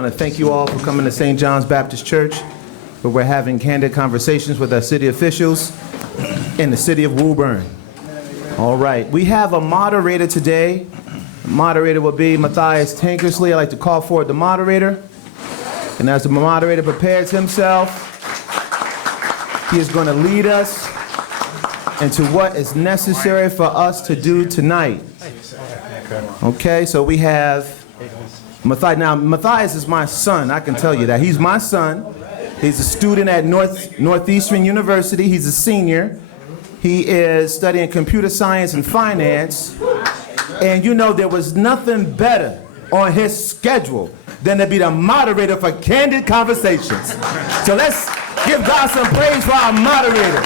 want to thank you all for coming to St. John's Baptist Church, where we're having candid conversations with our city officials in the city of Woburn. All right, we have a moderator today. The moderator will be Matthias Tankersley. I'd like to call forward the moderator. And as the moderator prepares himself, he is going to lead us into what is necessary for us to do tonight. Okay, so we have Matthias. Now, Matthias is my son, I can tell you that. He's my son. He's a student at Northeastern University. He's a senior. He is studying computer science and finance. And you know, there was nothing better on his schedule than to be the moderator for Candid Conversations. So let's give God some praise for our moderator.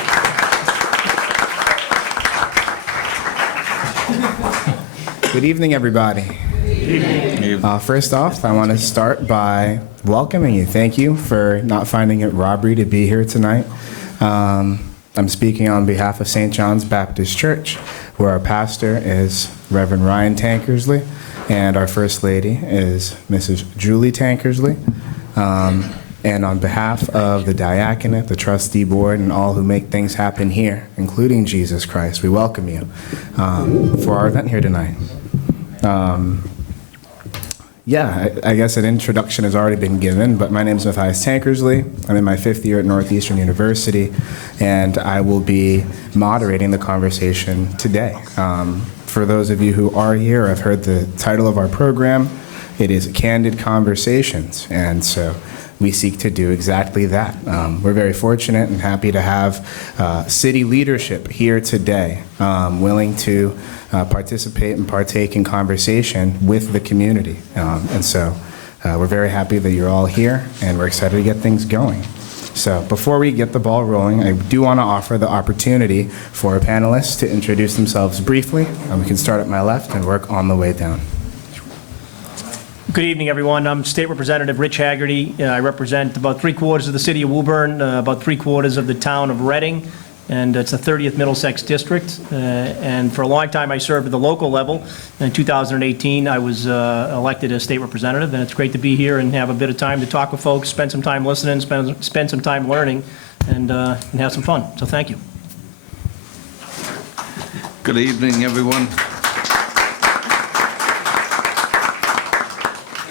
Good evening, everybody. First off, I want to start by welcoming you. Thank you for not finding it robbery to be here tonight. I'm speaking on behalf of St. John's Baptist Church, where our pastor is Reverend Ryan Tankersley, and our First Lady is Mrs. Julie Tankersley. And on behalf of the diaconate, the trustee board, and all who make things happen here, including Jesus Christ, we welcome you for our event here tonight. I guess an introduction has already been given, but my name is Matthias Tankersley. I'm in my 5th year at Northeastern University, and I will be moderating the conversation today. For those of you who are here, I've heard the title of our program. It is Candid Conversations, and so we seek to do exactly that. We're very fortunate and happy to have city leadership here today, willing to participate and partake in conversation with the community. And so we're very happy that you're all here, and we're excited to get things going. So before we get the ball rolling, I do want to offer the opportunity for our panelists to introduce themselves briefly, and we can start at my left and work on the way down. Good evening, everyone. I'm State Representative Rich Haggerty. I represent about 3/4 of the city of Woburn, about 3/4 of the town of Reading, and it's the 30th Middlesex District. And for a long time, I served at the local level. In 2018, I was elected as State Representative, and it's great to be here and have a bit of time to talk with folks, spend some time listening, spend some time learning, and have some fun. So thank you. Good evening, everyone.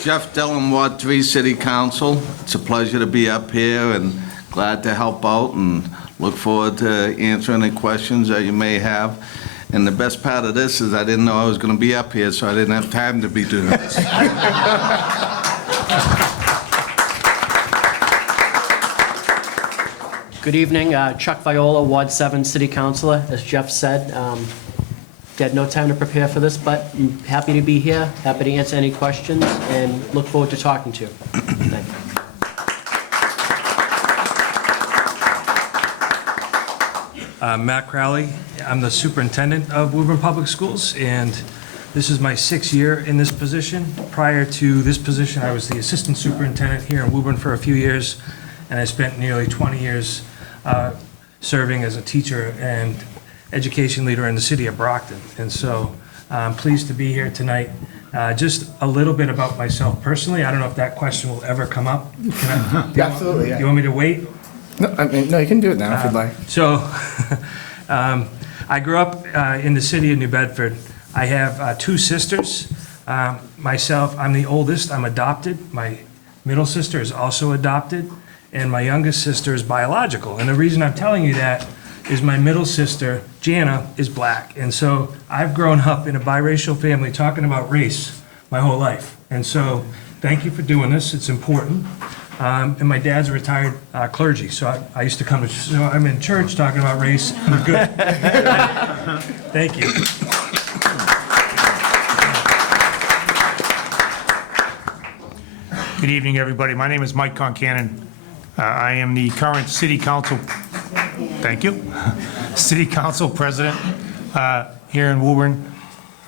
Jeff Dillon, Ward 3 City Council. It's a pleasure to be up here and glad to help out and look forward to answering any questions that you may have. And the best part of this is I didn't know I was going to be up here, so I didn't have time to be doing this. Good evening, Chuck Viola, Ward 7 City Councilor. As Jeff said, had no time to prepare for this, but I'm happy to be here, happy to answer any questions, and look forward to talking to you. Thank you. Matt Crowley. I'm the superintendent of Woburn Public Schools, and this is my 6th year in this position. Prior to this position, I was the assistant superintendent here in Woburn for a few years, and I spent nearly 20 years serving as a teacher and education leader in the city of Brockton. And so I'm pleased to be here tonight. Just a little bit about myself personally. I don't know if that question will ever come up. Absolutely, yeah. You want me to wait? No, you can do it now if you'd like. So I grew up in the city of New Bedford. I have 2 sisters. Myself, I'm the oldest. I'm adopted. My middle sister is also adopted, and my youngest sister is biological. And the reason I'm telling you that is my middle sister, Jana, is black. And so I've grown up in a biracial family talking about race my whole life. And so thank you for doing this. It's important. And my dad's a retired clergy, so I used to come to, so I'm in church talking about race. We're good. Thank you. Good evening, everybody. My name is Mike Concannon. I am the current City Council, thank you, City Council President here in Woburn.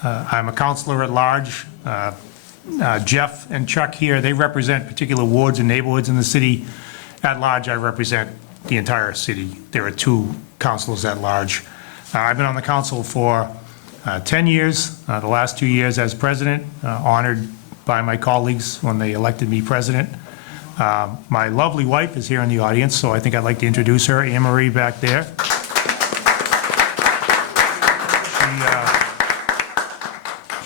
I'm a councilor at large. Jeff and Chuck here, they represent particular wards and neighborhoods in the city. At large, I represent the entire city. There are 2 councilors at large. I've been on the council for 10 years, the last 2 years as president, honored by my colleagues when they elected me president. My lovely wife is here in the audience, so I think I'd like to introduce her, Anne Marie back there.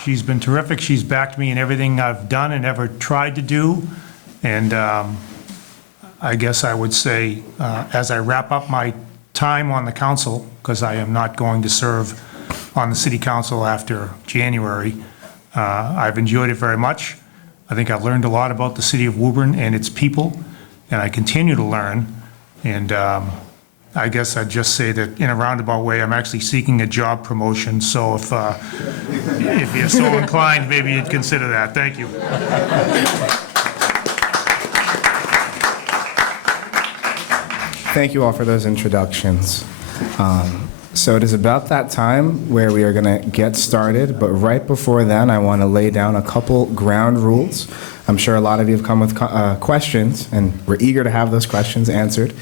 She's been terrific. She's backed me in everything I've done and ever tried to do. And I guess I would say, as I wrap up my time on the council, because I am not going to serve on the city council after January, I've enjoyed it very much. I think I've learned a lot about the city of Woburn and its people, and I continue to learn. And I guess I'd just say that in a roundabout way, I'm actually seeking a job promotion. So if you're so inclined, maybe you'd consider that. Thank you. Thank you all for those introductions. So it is about that time where we are going to get started, but right before then, I want to lay down a couple ground rules. I'm sure a lot of you have come with questions, and we're eager to have those questions answered.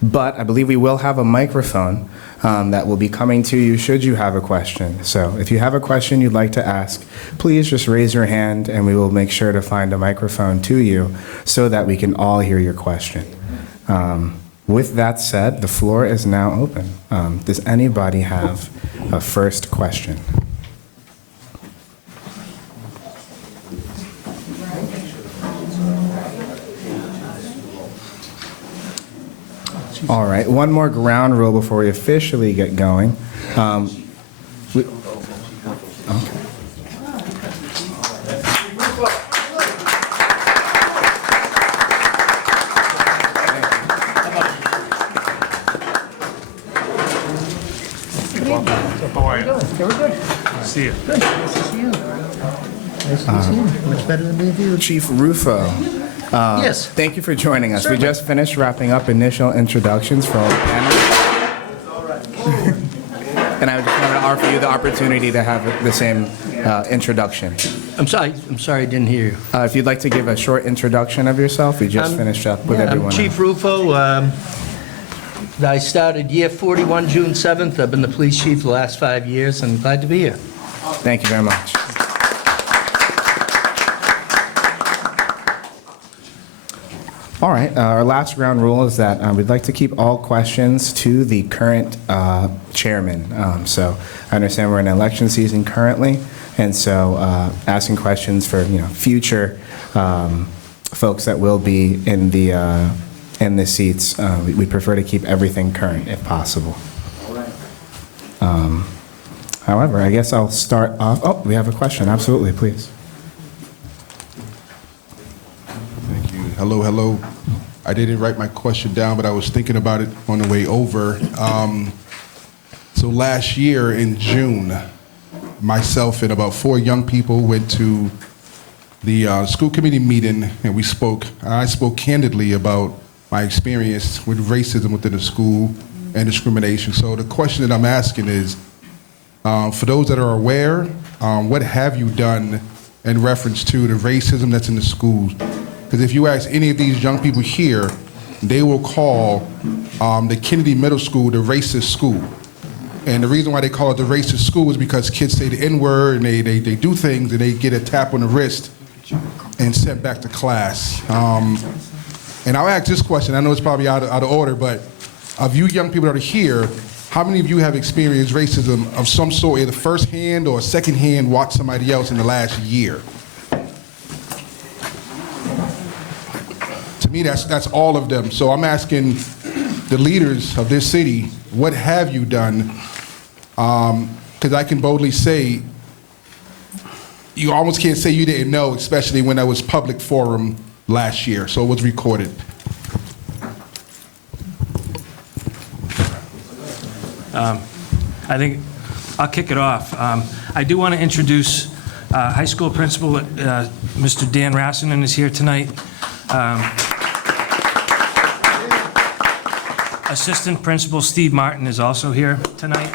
But I believe we will have a microphone that will be coming to you should you have a question. So if you have a question you'd like to ask, please just raise your hand, and we will make sure to find a microphone to you so that we can all hear your question. With that said, the floor is now open. Does anybody have a first question? All right, one more ground rule before we officially get going. Okay. How are you? Very good. See you. Good. Nice to see you. Nice to see you. Much better than me, you. Chief Rufo. Yes. Thank you for joining us. Certainly. We just finished wrapping up initial introductions from our panelists. And I just want to offer you the opportunity to have the same introduction. I'm sorry I didn't hear you. If you'd like to give a short introduction of yourself, we just finished up with everyone I'm Chief else. Rufo. I started year 41, June 7th. I've been the police chief the last 5 years, and glad to be here. Thank you very much. All right, our last ground rule is that we'd like to keep all questions to the current chairman. So I understand we're in election season currently, and so asking questions for future folks that will be in the seats, we prefer to keep everything current if possible. However, I guess I'll start off. Oh, we have a question. Absolutely, please. Thank you. Hello, hello. I didn't write my question down, but I was thinking about it on the way over. So last year in June, myself and about 4 young people went to the school committee meeting, and I spoke candidly about my experience with racism within the school and discrimination. So the question that I'm asking is, for those that are aware, what have you done in reference to the racism that's in the schools? Because if you ask any of these young people here, they will call the Kennedy Middle School the racist school. And the reason why they call it the racist school is because kids say the N-word and they do things and they get a tap on the wrist and sent back to class. And I'll ask this question, I know it's probably out of order, but of you young people that are here, how many of you have experienced racism of some sort, either firsthand or secondhand, watched somebody else in the last year? To me, that's all of them. So I'm asking the leaders of this city, what have you done? Because I can boldly say, you almost can't say you didn't know, especially when that was public forum last year, so it was recorded. I think I'll kick it off. I do want to introduce high school principal, Mr. Dan Rassinen is here tonight. Assistant Principal Steve Martin is also here tonight.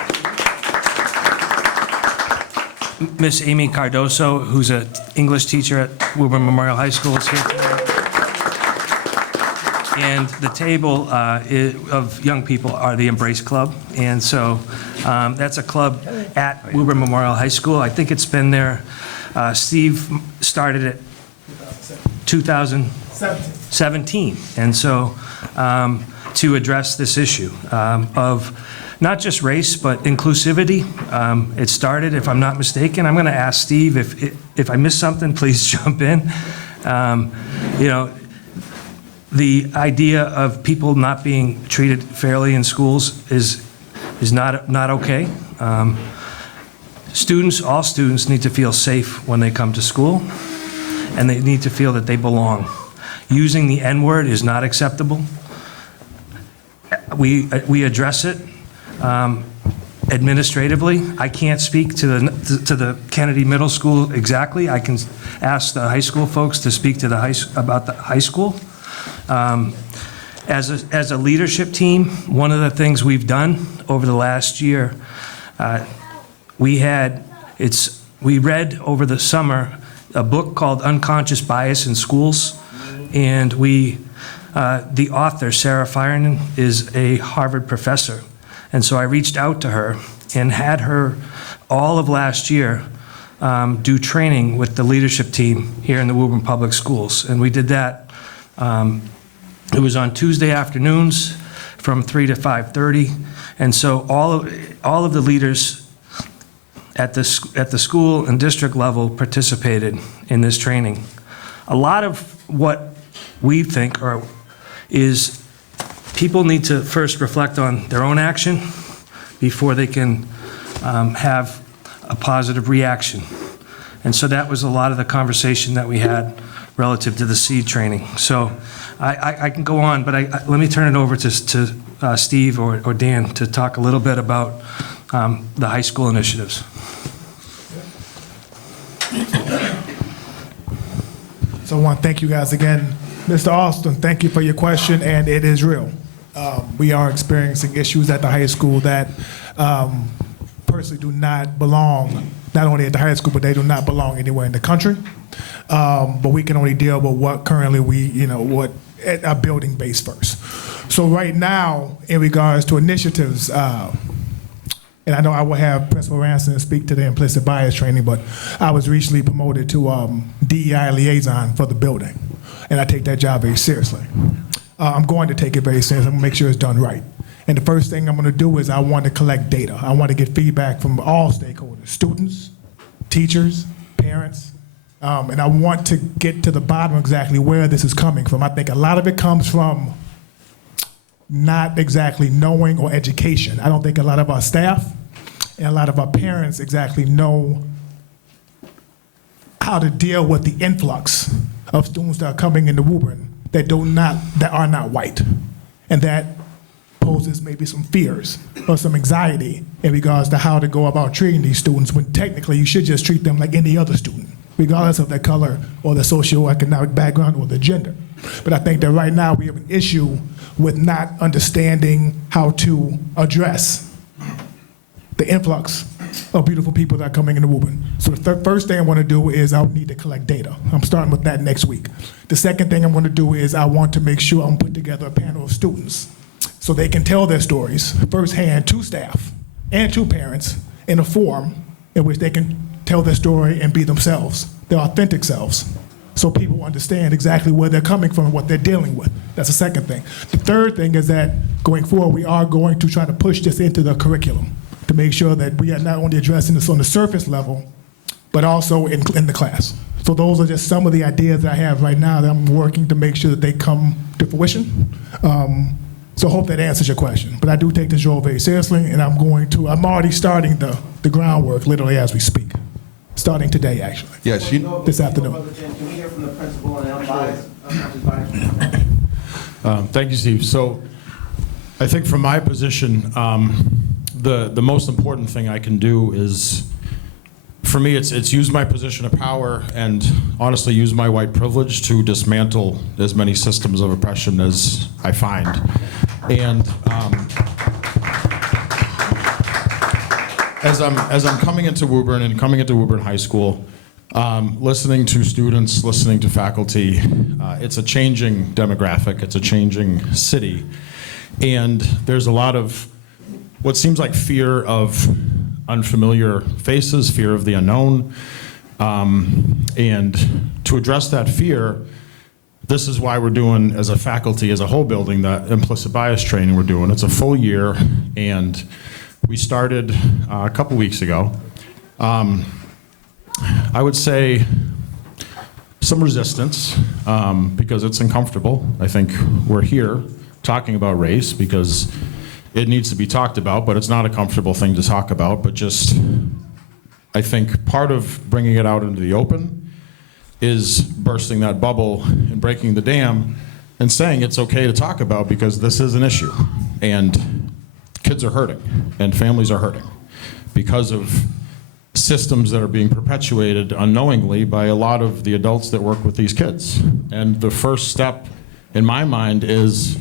Miss Amy Cardoso, who's an English teacher at Woburn Memorial High School, is here tonight. And the table of young people are the Embrace Club. And so that's a club at Woburn Memorial High School. I think it's been there Steve started it 2017. And so to address this issue of not just race, but inclusivity. It started, if I'm not mistaken, I'm going to ask Steve, if I missed something, please jump in. You know, the idea of people not being treated fairly in schools is not okay. All students need to feel safe when they come to school, and they need to feel that they belong. Using the N-word is not acceptable. We address it administratively. I can't speak to the Kennedy Middle School exactly. I can ask the high school folks to speak to about the high school. As a leadership team, one of the things we've done over the last year, we read over the summer a book called Unconscious Bias in Schools, and the author, Sarah Fireman, is a Harvard professor. And so I reached out to her and had her all of last year do training with the leadership team here in the Woburn Public Schools. And we did that. It was on Tuesday afternoons from 3 to 5:30. And so all of the leaders at the school and district level participated in this training. A lot of what we think is people need to first reflect on their own action before they can have a positive reaction. And so that was a lot of the conversation that we had relative to the SEED training. So I can go on, but let me turn it over to Steve or Dan to talk a little bit about the high school initiatives. So I want to thank you guys again. Mr. Austin, thank you for your question, and it is real. We are experiencing issues at the high school that personally do not belong, not only at the high school, but they do not belong anywhere in the country. But we can only deal with what currently what at our building base first. So right now, in regards to initiatives, and I know I will have Principal Ranson speak to the implicit bias training, but I was recently promoted to DEI liaison for the building, and I take that job very seriously. I'm going to take it very seriously. I'm going to make sure it's done right. And the first thing I'm going to do is I want to collect data. I want to get feedback from all stakeholders, students, teachers, parents, and I want to get to the bottom of exactly where this is coming from. I think a lot of it comes from not exactly knowing or education. I don't think a lot of our staff and a lot of our parents exactly know how to deal with the influx of students that are coming into Woburn that are not white, and that poses maybe some fears or some anxiety in regards to how to go about treating these students, when technically you should just treat them like any other student, regardless of their color or their socioeconomic background or their gender. But I think that right now we have an issue with not understanding how to address the influx of beautiful people that are coming into Woburn. So the first thing I want to do is I need to collect data. I'm starting with that next week. The second thing I'm going to do is I want to make sure I'm putting together a panel of students so they can tell their stories firsthand to staff and to parents in a forum in which they can tell their story and be themselves, their authentic selves, so people understand exactly where they're coming from and what they're dealing with. That's the second thing. The third thing is that going forward, we are going to try to push this into the curriculum to make sure that we are not only addressing this on the surface level, but also in the class. So those are just some of the ideas that I have right now that I'm working to make sure that they come to fruition. So I hope that answers your question. But I do take this role very seriously, and I'm already starting the groundwork literally as we speak. Starting today, actually. Yes, This afternoon. Can we hear from the principal and umpires? Thank you, Steve. So I think from my position, the most important thing I can do is, for me, it's use my position of power and honestly use my white privilege to dismantle as many systems of oppression as I find. And as I'm coming into Woburn and coming into Woburn High School, listening to students, listening to faculty, it's a changing demographic, it's a changing city. And there's a lot of what seems like fear of unfamiliar faces, fear of the unknown. And to address that fear, this is why we're doing, as a faculty, as a whole building, that implicit bias training we're doing. It's a full year, and we started a couple weeks ago. I would say some resistance, because it's uncomfortable. I think we're here talking about race because it needs to be talked about, but it's not a comfortable thing to talk about. But just, I think part of bringing it out into the open is bursting that bubble and breaking the dam and saying it's okay to talk about because this is an issue. And kids are hurting and families are hurting because of systems that are being perpetuated unknowingly by a lot of the adults that work with these kids. And the first step, in my mind, is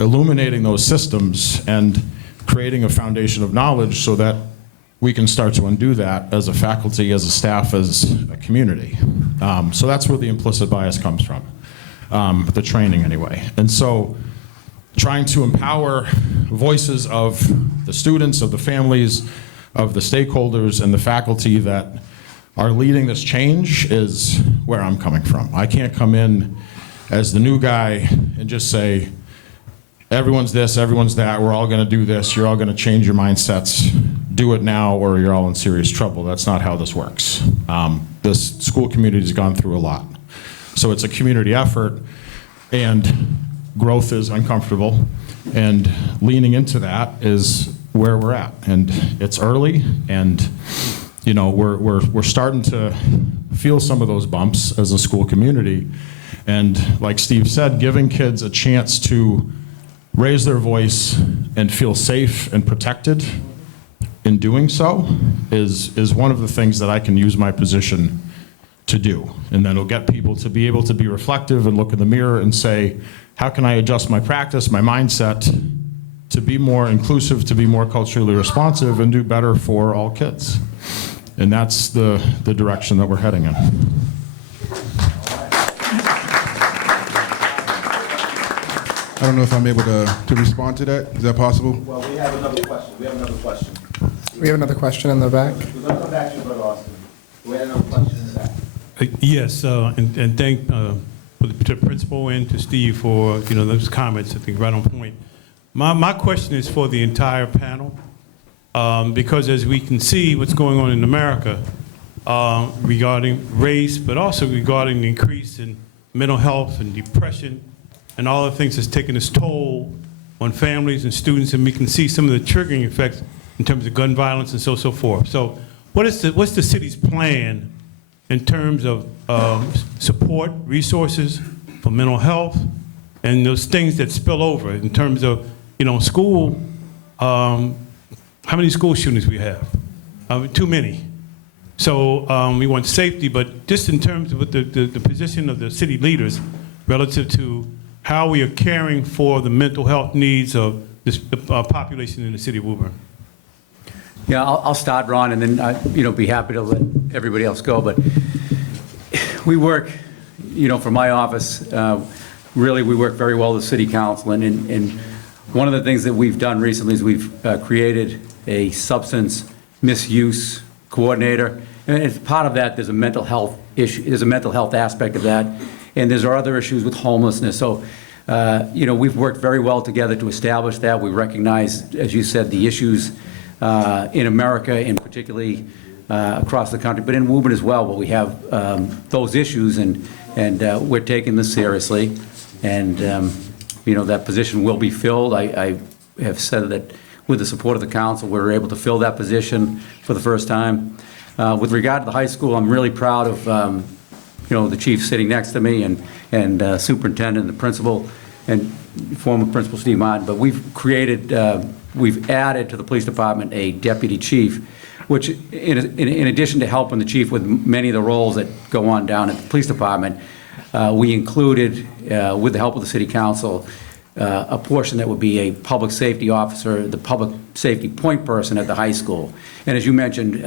illuminating those systems and creating a foundation of knowledge so that we can start to undo that as a faculty, as a staff, as a community. So that's where the implicit bias comes from, the training anyway. And so trying to empower voices of the students, of the families, of the stakeholders and the faculty that are leading this change is where I'm coming from. I can't come in as the new guy and just say, everyone's this, everyone's that, we're all gonna do this, you're all gonna change your mindsets, do it now or you're all in serious trouble. That's not how this works. This school community's gone through a lot. So it's a community effort, and growth is uncomfortable, and leaning into that is where we're at. And it's early, and you know, we're starting to feel some of those bumps as a school community. And like Steve said, giving kids a chance to raise their voice and feel safe and protected in doing so is one of the things that I can use my position to do. And then it'll get people to be able to be reflective and look in the mirror and say, how can I adjust my practice, my mindset, to be more inclusive, to be more culturally responsive, and do better for all kids? And that's the direction that we're heading in. I don't know if I'm able to respond to that. Is that possible? Well, we have another question. We have another question in the back. We're going to come back to you, Brother Austin. We have another question in the back. Yes, and thank to the principal and to Steve for those comments. I think right on point. My question is for the entire panel, because as we can see what's going on in America regarding race, but also regarding the increase in mental health and depression and all the things that's taking its toll on families and students, and we can see some of the triggering effects in terms of gun violence and so forth. So what's the city's plan in terms of support, resources for mental health, and those things that spill over in terms of, school, how many school shootings we have? Too many. So we want safety, but just in terms of the position of the city leaders relative to how we are caring for the mental health needs of the population in the city of Woburn. Yeah, I'll start, Ron, and then be happy to let everybody else go. But we work, from my office, really we work very well with the city council. And one of the things that we've done recently is we've created a substance misuse coordinator. And as part of that, there's a mental health issue. There's a mental health aspect of that, and there's other issues with homelessness. So, we've worked very well together to establish that. We recognize, as you said, the issues in America, and particularly across the country, but in Woburn as well. But we have those issues, and we're taking this seriously. And that position will be filled. I have said that with the support of the council, we were able to fill that position for the first time. With regard to the high school, I'm really proud of the chief sitting next to me, and superintendent, the principal, and former principal Steve Martin. But we've added to the police department a deputy chief, which in addition to helping the chief with many of the roles that go on down at the police department, we included, with the help of the city council, a portion that would be a public safety officer, the public safety point person at the high school. And as you mentioned,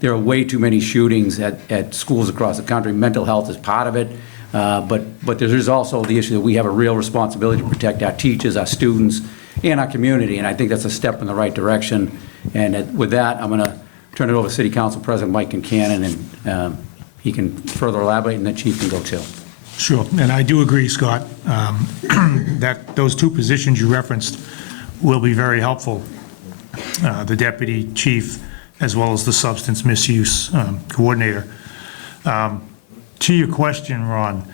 there are way too many shootings at schools across the country. Mental health is part of it. But there's also the issue that we have a real responsibility to protect our teachers, our students, and our community. And I think that's a step in the right direction. And with that, I'm going to turn it over to City Council President Mike Concannon, and he can further elaborate, and the chief can go too. Sure, and I do agree, Scott, that those two positions you referenced will be very helpful, the deputy chief as well as the substance misuse coordinator. To your question, Ron,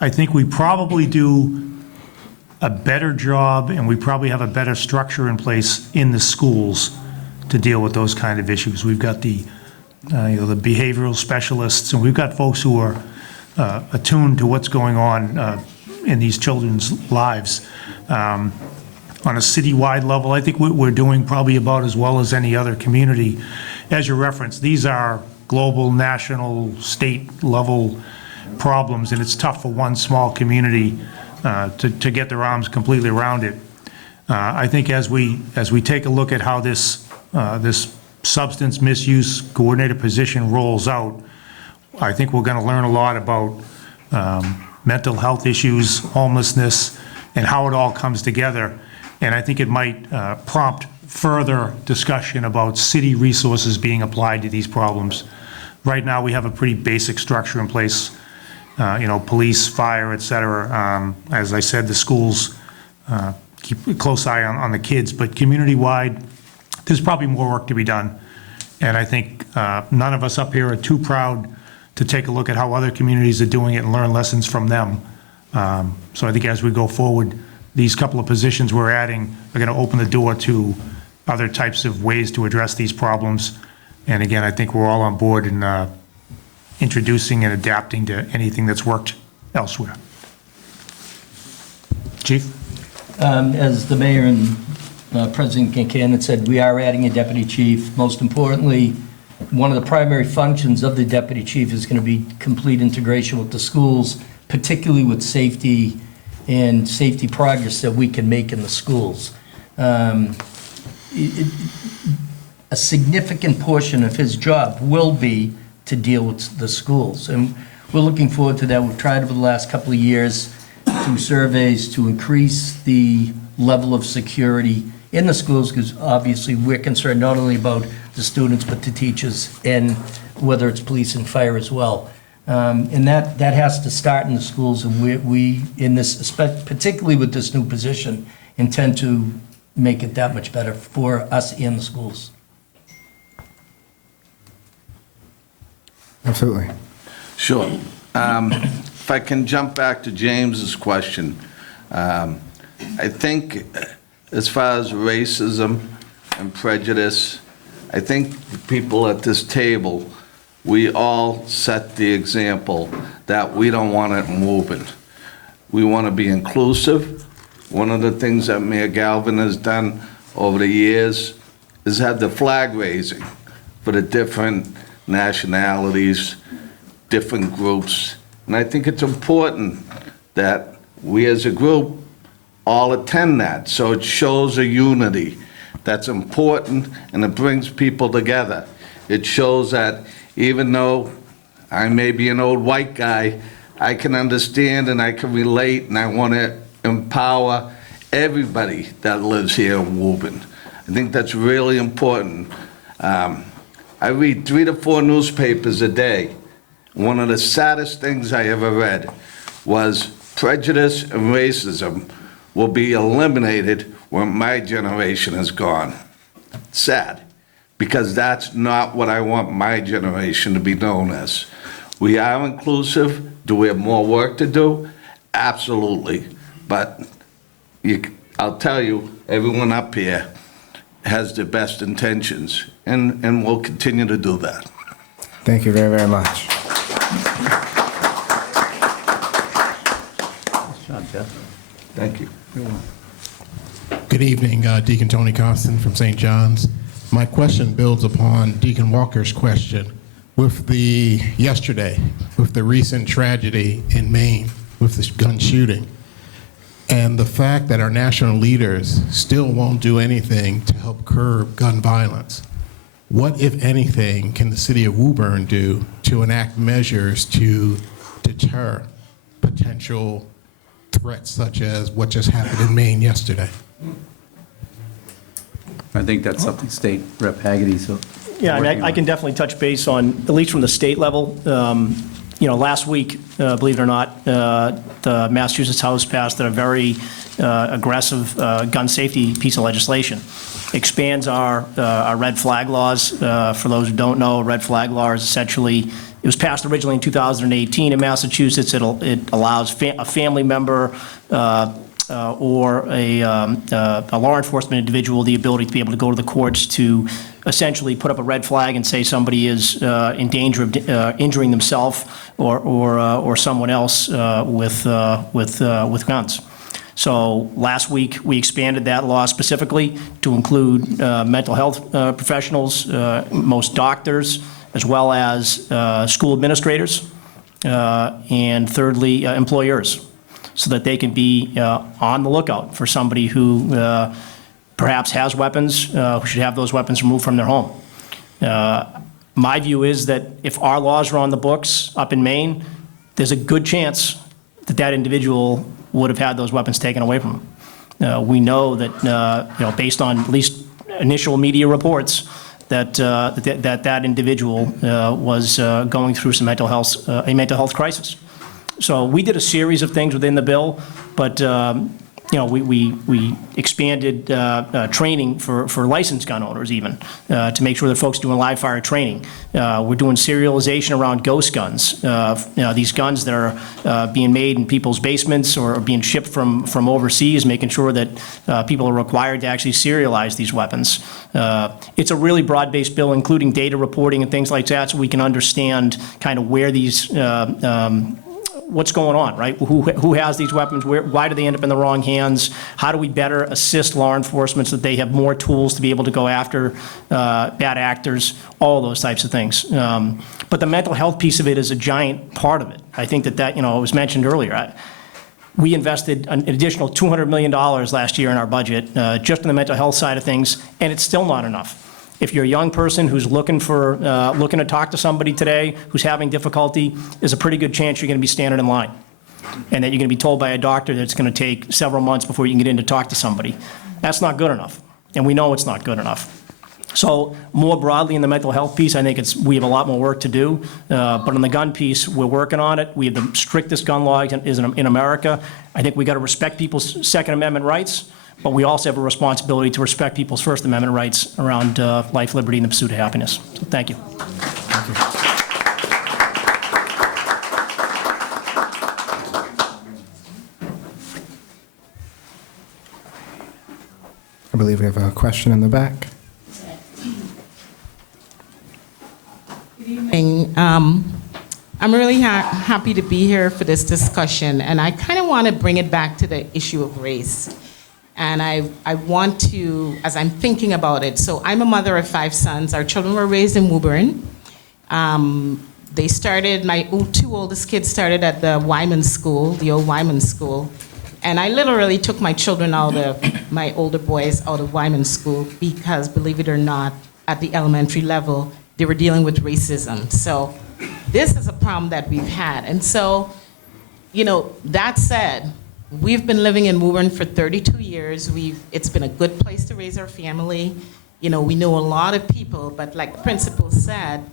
I think we probably do a better job and we probably have a better structure in place in the schools to deal with those kind of issues. We've got the behavioral specialists, and we've got folks who are attuned to what's going on in these children's lives. On a citywide level, I think we're doing probably about as well as any other community. As you referenced, these are global, national, state level problems, and it's tough for one small community to get their arms completely around it. I think as we take a look at how this substance misuse coordinator position rolls out, I think we're going to learn a lot about mental health issues, homelessness, and how it all comes together. And I think it might prompt further discussion about city resources being applied to these problems. Right now, we have a pretty basic structure in place, police, fire, et cetera. As I said, the schools keep a close eye on the kids, but community-wide, there's probably more work to be done. And I think none of us up here are too proud to take a look at how other communities are doing it and learn lessons from them. So I think as we go forward, these couple of positions we're adding are going to open the door to other types of ways to address these problems. And again, I think we're all on board in introducing and adapting to anything that's worked elsewhere. Chief? As the mayor and President Concanon said, we are adding a deputy chief. Most importantly, one of the primary functions of the deputy chief is going to be complete integration with the schools, particularly with safety and safety progress that we can make in the schools. A significant portion of his job will be to deal with the schools, and we're looking forward to that. We've tried over the last couple of years through surveys to increase the level of security in the schools, because obviously we're concerned not only about the students but the teachers, and whether it's police and fire as well. And that has to start in the schools, and we in this, particularly with this new position, intend to make it that much better for us in the schools. Absolutely. Sure. If I can jump back to James's question, I think as far as racism and prejudice, I think the people at this table, we all set the example that we don't want it in Woburn. We want to be inclusive. One of the things that Mayor Galvin has done over the years is have the flag raising for the different nationalities, different groups. And I think it's important that we as a group all attend that, so it shows a unity that's important and it brings people together. It shows that even though I may be an old white guy, I can understand and I can relate, and I want to empower everybody that lives here in Woburn. I think that's really important. I read 3 to 4 newspapers a day. One of the saddest things I ever read was prejudice and racism will be eliminated when my generation is gone. Sad, because that's not what I want my generation to be known as. We are inclusive. Do we have more work to do? Absolutely. But I'll tell you, everyone up here has the best intentions, and we'll continue to do that. Thank you very, very much. Nice job, Jeff. Thank you. Good evening, Deacon Tony Constant from St. John's. My question builds upon Deacon Walker's question. With the recent tragedy in Maine with this gun shooting, and the fact that our national leaders still won't do anything to help curb gun violence, what, if anything, can the city of Woburn do to enact measures to deter potential threats such as what just happened in Maine yesterday? I think that's something State Rep Haggerty, so. Yeah, I mean, working I can on. definitely touch base on, at least from the state level. Last week, believe it or not, the Massachusetts House passed a very aggressive gun safety piece of legislation. Expands our red flag laws. For those who don't know, red flag law is essentially, it was passed originally in 2018 in Massachusetts. It allows a family member or a law enforcement individual the ability to be able to go to the courts to essentially put up a red flag and say somebody is in danger of injuring themselves or someone else with guns. So last week, we expanded that law specifically to include mental health professionals, most doctors, as well as school administrators, and thirdly, employers, so that they can be on the lookout for somebody who perhaps has weapons, who should have those weapons removed from their home. My view is that if our laws are on the books up in Maine, there's a good chance that that individual would have had those weapons taken away from him. We know that, based on at least initial media reports, that that individual was going through some a mental health crisis. So we did a series of things within the bill, but we expanded training for licensed gun owners even to make sure that folks doing live fire training. We're doing serialization around ghost guns. These guns that are being made in people's basements or being shipped from overseas, making sure that people are required to actually serialize these weapons. It's a really broad-based bill, including data reporting and things like that, so we can understand kind of where these what's going on, right? Who has these weapons? Why do they end up in the wrong hands? How do we better assist law enforcement so that they have more tools to be able to go after bad actors? All those types of things. But the mental health piece of it is a giant part of it. I think that was mentioned earlier. We invested an additional $200 million last year in our budget just on the mental health side of things, and it's still not enough. If you're a young person who's looking to talk to somebody today who's having difficulty, there's a pretty good chance you're going to be standing in line, and that you're going to be told by a doctor that it's going to take several months before you can get in to talk to somebody. That's not good enough, and we know it's not good enough. So more broadly in the mental health piece, I think we have a lot more work to do. But on the gun piece, we're working on it. We have the strictest gun law in America. I think we got to respect people's Second Amendment rights. But we also have a responsibility to respect people's First Amendment rights around life, liberty, and the pursuit of happiness. So thank you. I believe we have a question in the back. Good evening. I'm really happy to be here for this discussion, and I kind of want to bring it back to the issue of race. And I want to, as I'm thinking about it, so I'm a mother of 5 sons. Our children were raised in Woburn. They started, my 2 oldest kids started at the Wyman School, the old Wyman School. And I literally took my children my older boys out of Wyman School because, believe it or not, at the elementary level, they were dealing with racism. So this is a problem that we've had. And so, that said, we've been living in Woburn for 32 years. It's been a good place to raise our family. We know a lot of people, but like the principal said,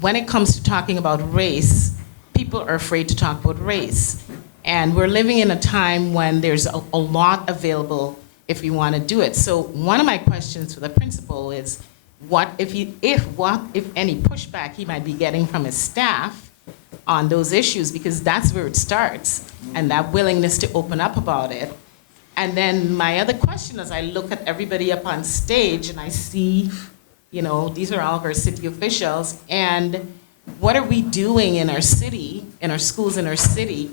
when it comes to talking about race, people are afraid to talk about race. And we're living in a time when there's a lot available if we want to do it. So one of my questions for the principal is, what if any pushback he might be getting from his staff on those issues, because that's where it starts, and that willingness to open up about it. And then my other question is, I look at everybody up on stage and I see, these are all of our city officials, and what are we doing in our city, in our schools in our city,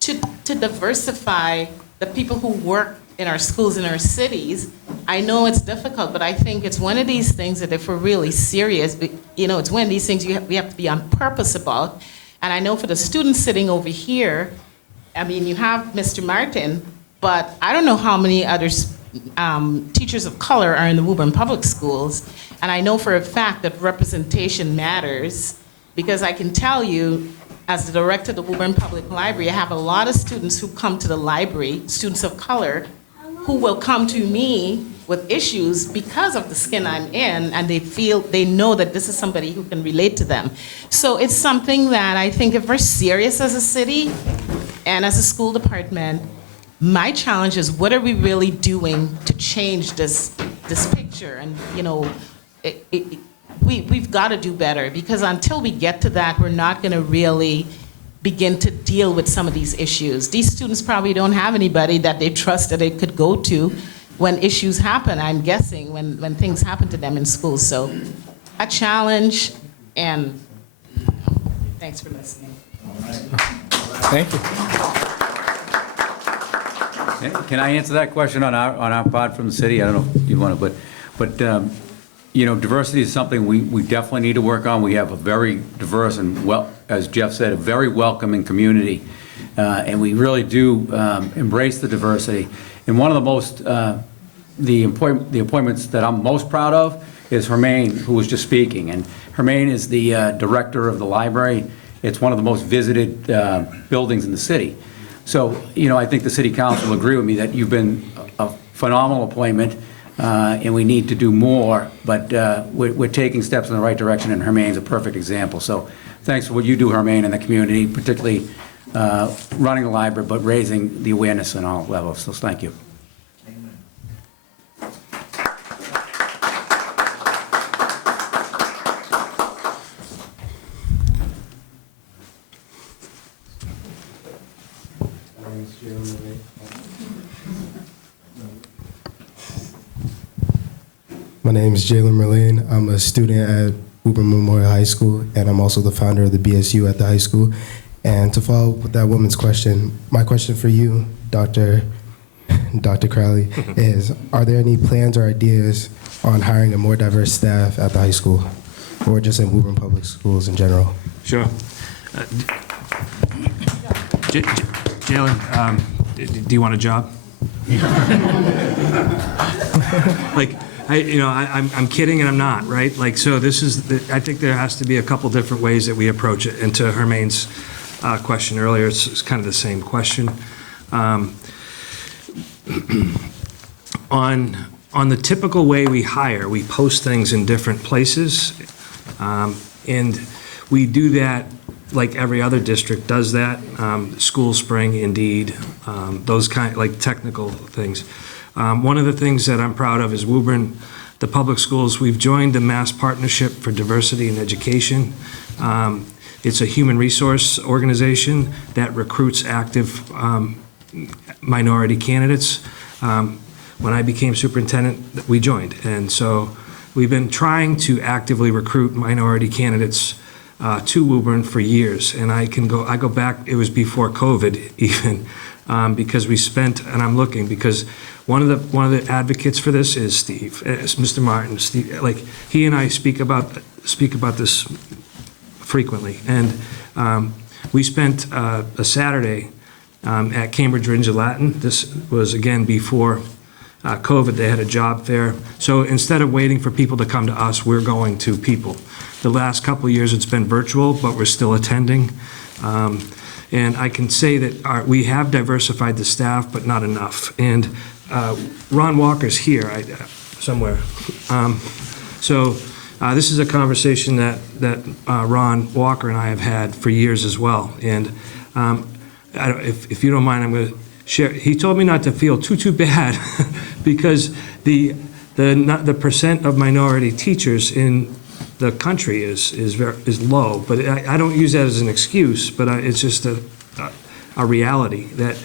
to diversify the people who work in our schools in our cities? I know it's difficult, but I think it's one of these things that if we're really serious, it's one of these things we have to be on purpose about. And I know for the students sitting over here, you have Mr. Martin, but I don't know how many other teachers of color are in the Woburn Public Schools. And I know for a fact that representation matters, because I can tell you, as the director of the Woburn Public Library, I have a lot of students who come to the library, students of color, who will come to me with issues because of the skin I'm in, and they know that this is somebody who can relate to them. So it's something that I think if we're serious as a city and as a school department, my challenge is what are we really doing to change this picture? And we've got to do better, because until we get to that, we're not going to really begin to deal with some of these issues. These students probably don't have anybody that they trust that they could go to when issues happen, I'm guessing, when things happen to them in school. So a challenge, and thanks for listening. Thank you. Can I answer that question on our part from the city? I don't know if you want to, but diversity is something we definitely need to work on. We have a very diverse and, well, as Jeff said, a very welcoming community, and we really do embrace the diversity. And one of the most the appointments that I'm most proud of is Hermaine, who was just speaking. And Hermaine is the director of the library. It's one of the most visited buildings in the city. So, I think the city council will agree with me that you've been a phenomenal appointment, and we need to do more, but we're taking steps in the right direction, and Hermaine's a perfect example. So thanks for what you do, Hermaine, in the community, particularly running the library, but raising the awareness on all levels. So thank you. My name is Jalen Merlin. I'm a student at Woburn Memorial High School, and I'm also the founder of the BSU at the high school. And to follow up with that woman's question, my question for you, Dr. Crowley, is are there any plans or ideas on hiring a more diverse staff at the high school, or just in Woburn Public Schools in general? Sure. Jalen, do you want a job? I'm kidding and I'm not, right? So I think there has to be a couple different ways that we approach it. And to Hermaine's question earlier, it's kind of the same question. On the typical way we hire, we post things in different places, and we do that like every other district does that. School Spring, Indeed, those like technical things. One of the things that I'm proud of is Woburn, the public schools, we've joined the Mass Partnership for Diversity in Education. It's a human resource organization that recruits active minority candidates. When I became superintendent, we joined. And so we've been trying to actively recruit minority candidates to Woburn for years. And I go back, it was before COVID even, because we spent, and I'm looking, because one of the advocates for this is Steve, Mr. Martin. Steve, he and I speak about this frequently, and we spent a Saturday at Cambridge Ridge Latin. This was again before COVID. They had a job fair, so instead of waiting for people to come to us, we're going to people. The last couple of years it's been virtual, but we're still attending. And I can say that we have diversified the staff, but not enough. And Ron Walker's here somewhere. So this is a conversation that Ron Walker and I have had for years as well. And if you don't mind, I'm going to share. He told me not to feel too bad because the percent of minority teachers in the country is low. But I don't use that as an excuse, but it's just a reality that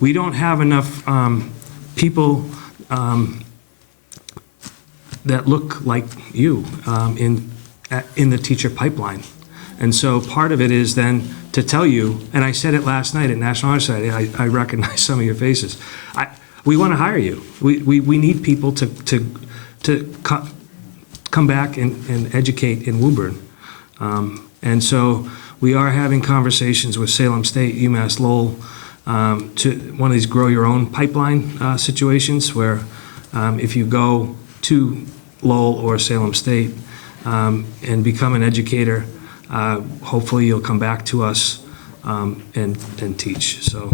we don't have enough people that look like you in the teacher pipeline. And so part of it is then to tell you, and I said it last night at National Honor Society, I recognize some of your faces. We want to hire you. We need people to come back and educate in Woburn. And so we are having conversations with Salem State, UMass Lowell, to one of these grow your own pipeline situations where if you go to Lowell or Salem State and become an educator, hopefully you'll come back to us and teach. So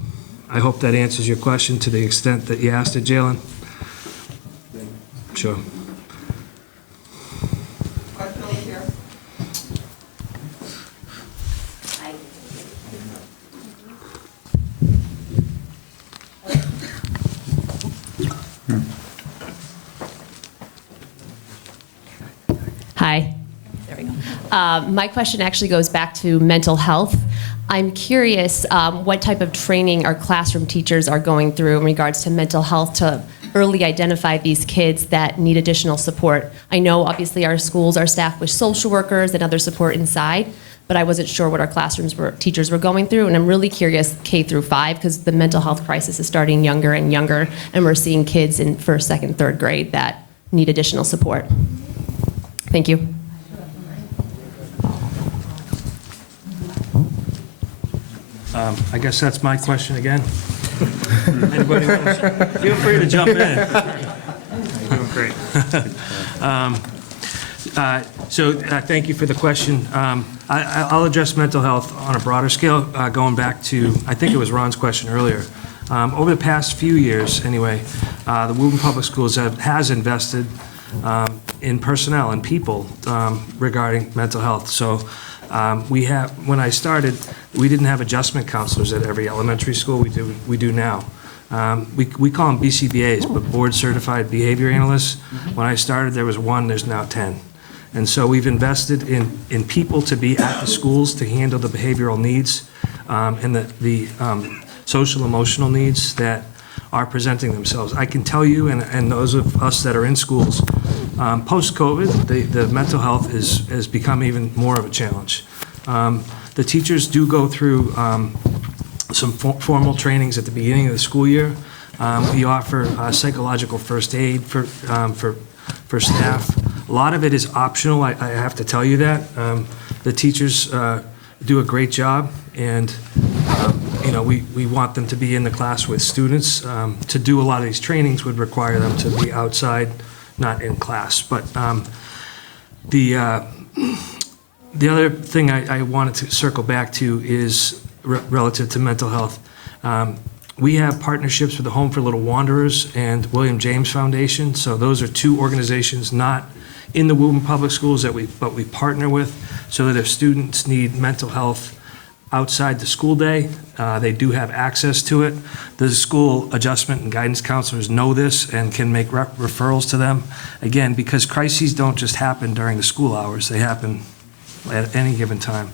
I hope that answers your question to the extent that you asked it, Jalen. Sure. Hi. There we go. My question actually goes back to mental health. I'm curious what type of training our classroom teachers are going through in regards to mental health to early identify these kids that need additional support. I know obviously our schools are staffed with social workers and other support inside, but I wasn't sure what our teachers were going through, and I'm really curious K through 5 because the mental health crisis is starting younger and younger, and we're seeing kids in first, second, third grade that need additional support. Thank you. I guess that's my question again. Anybody else? Feel free to jump in. You're doing great. Thank you for the question. I'll address mental health on a broader scale, going back to, I think it was Ron's question earlier. Over the past few years, anyway, the Woburn Public Schools has invested in personnel and people regarding mental health. So when I started, we didn't have adjustment counselors at every elementary school. We do now. We call them BCBAs, but Board Certified Behavior Analysts. When I started, there was 1, there's now 10. And so we've invested in people to be at the schools to handle the behavioral needs and the social emotional needs that are presenting themselves. I can tell you, and those of us that are in schools, post-COVID, the mental health has become even more of a challenge. The teachers do go through some formal trainings at the beginning of the school year. We offer psychological first aid for staff. A lot of it is optional, I have to tell you that. The teachers do a great job, and we want them to be in the class with students. To do a lot of these trainings would require them to be outside, not in class. But the other thing I wanted to circle back to is relative to mental health. We have partnerships with the Home for Little Wanderers and William James Foundation. So those are 2 organizations not in the Woburn Public Schools but we partner with, so that if students need mental health outside the school day, they do have access to it. The school adjustment and guidance counselors know this and can make referrals to them. Again, because crises don't just happen during the school hours, they happen at any given time.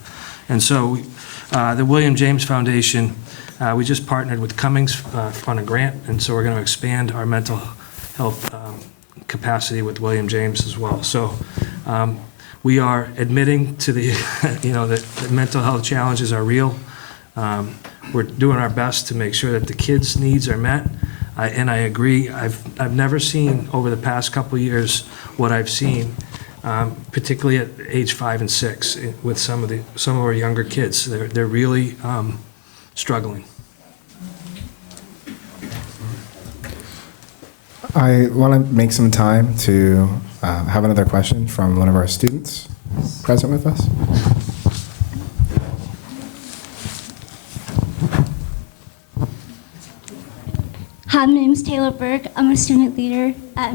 And so the William James Foundation, we just partnered with Cummings on a grant, and so we're going to expand our mental health capacity with William James as well. So we are admitting to the, that mental health challenges are real. We're doing our best to make sure that the kids' needs are met. And I agree, I've never seen over the past couple of years what I've seen, particularly at age 5 and 6 with some of our younger kids. They're really struggling. I want to make some time to have another question from one of our students present with us. Hi, my name is Taylor Berg. I'm a student leader at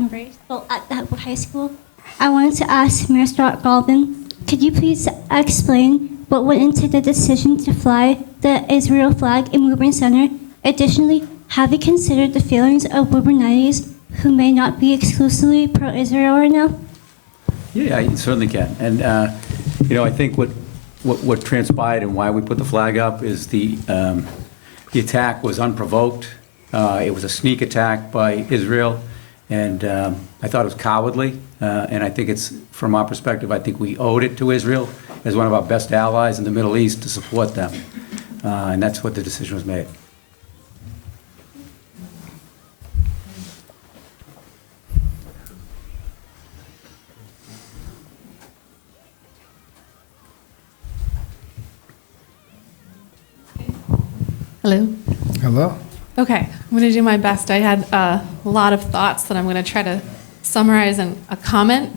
Atwood High School. I wanted to ask Mayor Scott Galvin, could you please explain what went into the decision to fly the Israel flag in Woburn Center? Additionally, have you considered the feelings of Wouburnites who may not be exclusively pro-Israel right now? Yeah, I certainly can. And, I think what transpired and why we put the flag up is the attack was unprovoked. It was a sneak attack by Israel, and I thought it was cowardly. And I think it's, from our perspective, I think we owed it to Israel as one of our best allies in the Middle East to support them. And that's what the decision was made. Hello. Hello. Okay, I'm going to do my best. I had a lot of thoughts that I'm going to try to summarize in a comment,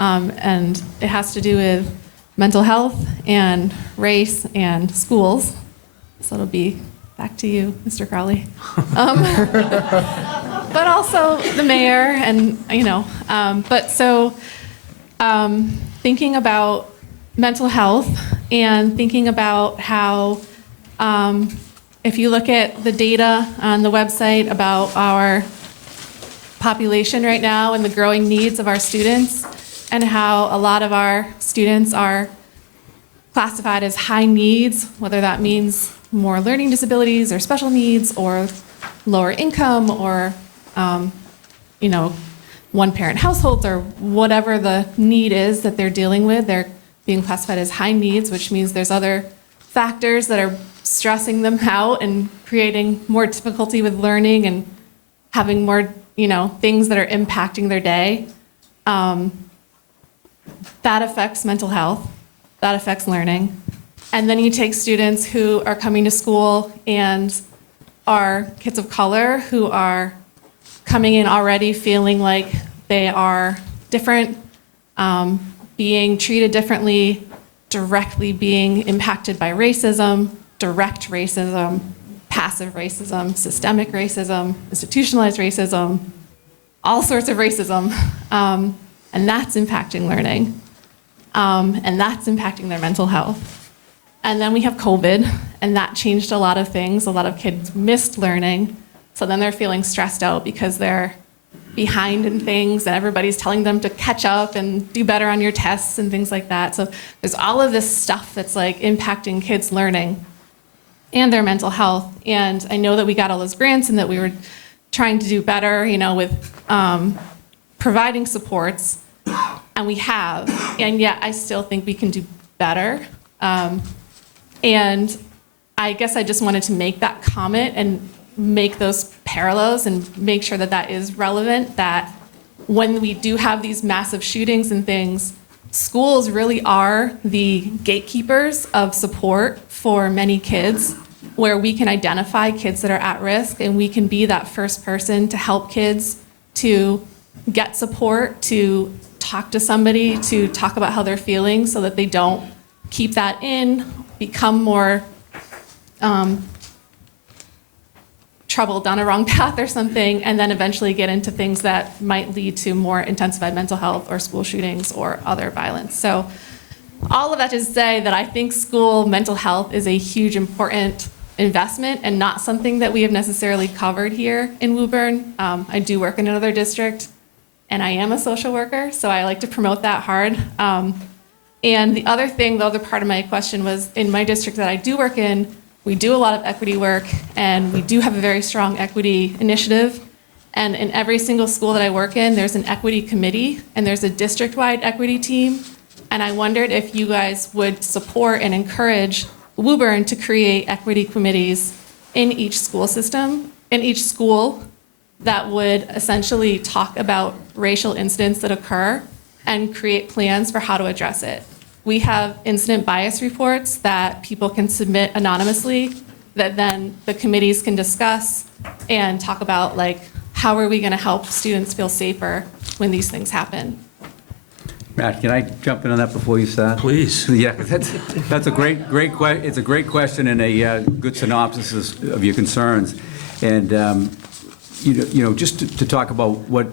and it has to do with mental health and race and schools. So it'll be back to you, Mr. Crowley. but also the mayor and, thinking about mental health and thinking about how, if you look at the data on the website about our population right now and the growing needs of our students and how a lot of our students are classified as high needs, whether that means more learning disabilities or special needs or lower income or, one-parent households or whatever the need is that they're dealing with. They're being classified as high needs, which means there's other factors that are stressing them out and creating more difficulty with learning and having more, things that are impacting their day. That affects mental health. That affects learning. And then you take students who are coming to school and are kids of color who are coming in already feeling like they are different, being treated differently, directly being impacted by racism, direct racism, passive racism, systemic racism, institutionalized racism, all sorts of racism. And that's impacting learning. And that's impacting their mental health. And then we have COVID, and that changed a lot of things. A lot of kids missed learning. So then they're feeling stressed out because they're behind in things and everybody's telling them to catch up and do better on your tests and things like that. So there's all of this stuff that's like impacting kids' learning and their mental health. And I know that we got all those grants and that we were trying to do better, with providing supports, and we have, and yet I still think we can do better. And I guess I just wanted to make that comment and make those parallels and make sure that that is relevant, that when we do have these massive shootings and things, schools really are the gatekeepers of support for many kids, where we can identify kids that are at risk and we can be that first person to help kids to get support, to talk to somebody, to talk about how they're feeling so that they don't keep that in, become more troubled down a wrong path or something, and then eventually get into things that might lead to more intensified mental health or school shootings or other violence. So all of that to say that I think school mental health is a huge, important investment and not something that we have necessarily covered here in Woburn. I do work in another district, and I am a social worker, so I like to promote that hard. And the other thing, the other part of my question was, in my district that I do work in, we do a lot of equity work, and we do have a very strong equity initiative. And in every single school that I work in, there's an equity committee, and there's a district-wide equity team. And I wondered if you guys would support and encourage Woburn to create equity committees in each school system, in each school, that would essentially talk about racial incidents that occur and create plans for how to address it. We have incident bias reports that people can submit anonymously that then the committees can discuss and talk about, like, how are we going to help students feel safer when these things happen? Matt, can I jump in on that before you start? Please. Yeah, that's a it's a great question and a good synopsis of your concerns. And, just to talk about what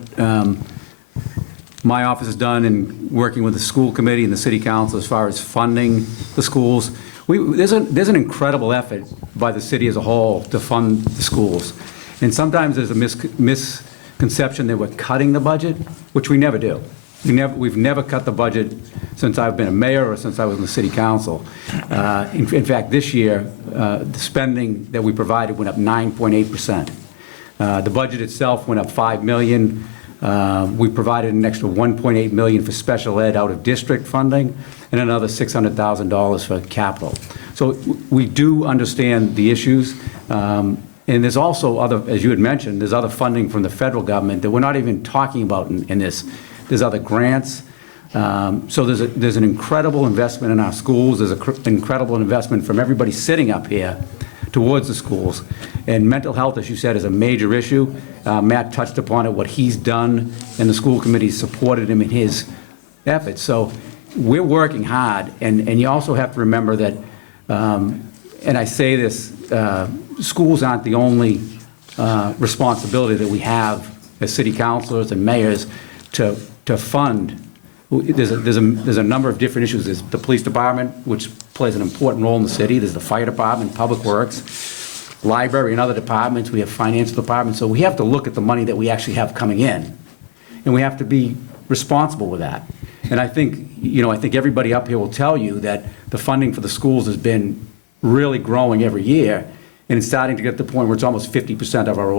my office has done in working with the school committee and the city council as far as funding the schools, there's an incredible effort by the city as a whole to fund the schools. And sometimes there's a misconception that we're cutting the budget, which we never do. We've never cut the budget since I've been a mayor or since I was in the city council. In fact, this year, the spending that we provided went up 9.8%. The budget itself went up $5 million. We provided an extra $1.8 million for special ed out of district funding and another $600,000 for capital. So we do understand the issues. And there's also other, as you had mentioned, there's other funding from the federal government that we're not even talking about in this. There's other grants. So there's an incredible investment in our schools. There's an incredible investment from everybody sitting up here towards the schools. And mental health, as you said, is a major issue. Matt touched upon it, what he's done, and the school committee supported him in his efforts. So we're working hard, and you also have to remember that, and I say this, schools aren't the only responsibility that we have as city councilors and mayors to fund. There's a number of different issues. There's the police department, which plays an important role in the city. There's the fire department, public works, library and other departments. We have financial departments. So we have to look at the money that we actually have coming in, and we have to be responsible with that. And I think, I think everybody up here will tell you that the funding for the schools has been really growing every year, and it's starting to get to the point where it's almost 50% of our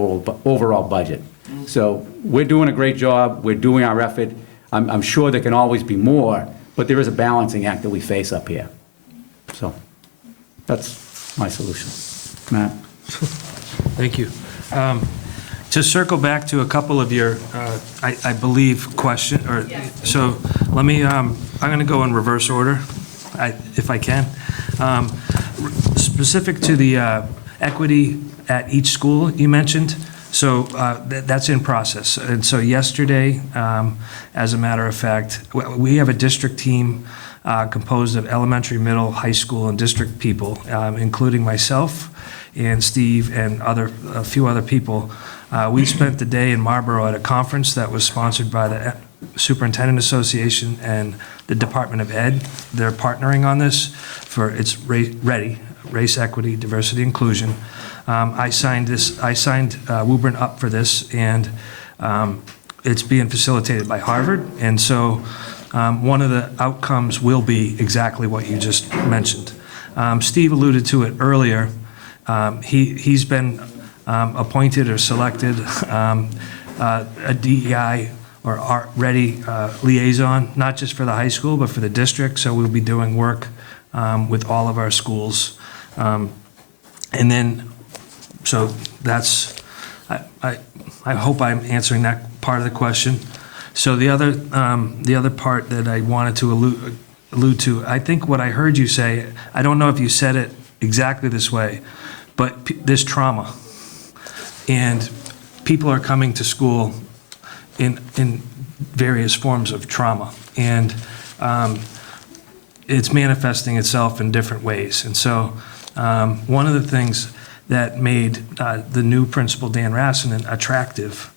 overall budget. So we're doing a great job. We're doing our effort. I'm sure there can always be more, but there is a balancing act that we face up here. So that's my solution. Matt? Thank you. To circle back to a couple of your, I believe, so let me, I'm going to go in reverse order, if I can. Specific to the equity at each school you mentioned, so that's in process. And so yesterday, as a matter of fact, we have a district team composed of elementary, middle, high school, and district people, including myself and Steve and a few other people. We spent the day in Marlborough at a conference that was sponsored by the Superintendent Association and the Department of Ed. They're partnering on this for its READY, Race, Equity, Diversity, Inclusion. I signed Woburn up for this, and it's being facilitated by Harvard. And so one of the outcomes will be exactly what you just mentioned. Steve alluded to it earlier. He's been appointed or selected a DEI or READY liaison, not just for the high school, but for the district. So we'll be doing work with all of our schools. And then, so that's, I hope I'm answering that part of the question. So the other part that I wanted to allude to, I think what I heard you say, I don't know if you said it exactly this way, but there's trauma. And people are coming to school in various forms of trauma. And it's manifesting itself in different ways. And so one of the things that made the new principal, Dan Rassinen, attractive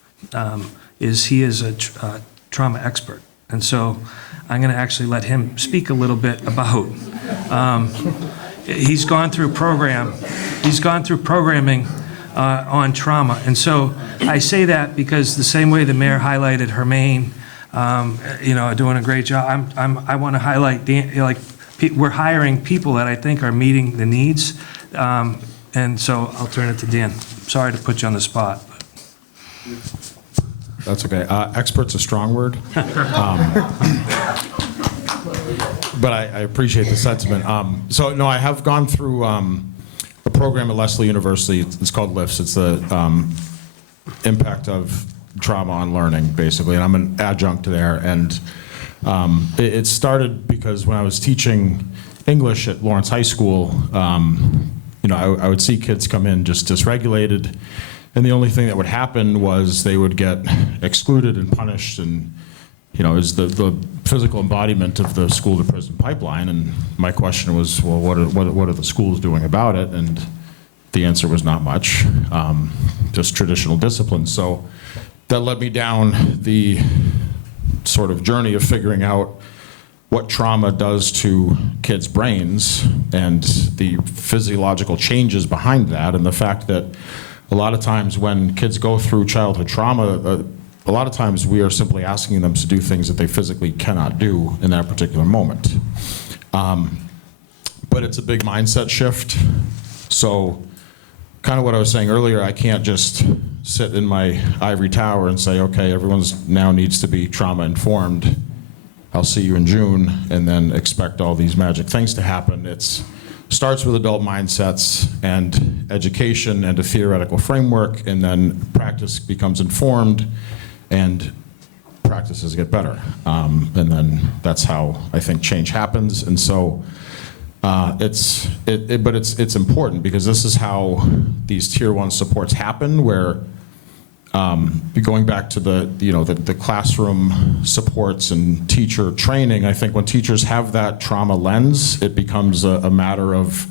is he is a trauma expert. And so I'm going to actually let him speak a little bit about, he's gone through programming on trauma. And so I say that because the same way the mayor highlighted Hermaine, doing a great job, I want to highlight Dan, we're hiring people that I think are meeting the needs. And so I'll turn it to Dan. Sorry to put you on the spot. That's okay. Expert's a strong word. But I appreciate the sentiment. So no, I have gone through a program at Lesley University. It's called LIFTS. It's the impact of trauma on learning, basically. And I'm an adjunct there. And it started because when I was teaching English at Lawrence High School, I would see kids come in just dysregulated, and the only thing that would happen was they would get excluded and punished, and is the physical embodiment of the school to prison pipeline. And my question was, well, what are the schools doing about it? And the answer was not much, just traditional discipline. So that led me down the sort of journey of figuring out what trauma does to kids' brains and the physiological changes behind that, and the fact that a lot of times when kids go through childhood trauma, a lot of times we are simply asking them to do things that they physically cannot do in that particular moment. But it's a big mindset shift. So kind of what I was saying earlier, I can't just sit in my ivory tower and say, okay, everyone's now needs to be trauma informed. I'll see you in June, and then expect all these magic things to happen. It starts with adult mindsets and education and a theoretical framework, and then practice becomes informed, and practices get better. And then that's how I think change happens. And so but it's important, because this is how these tier 1 supports happen, where going back to the classroom supports and teacher training, I think when teachers have that trauma lens, it becomes a matter of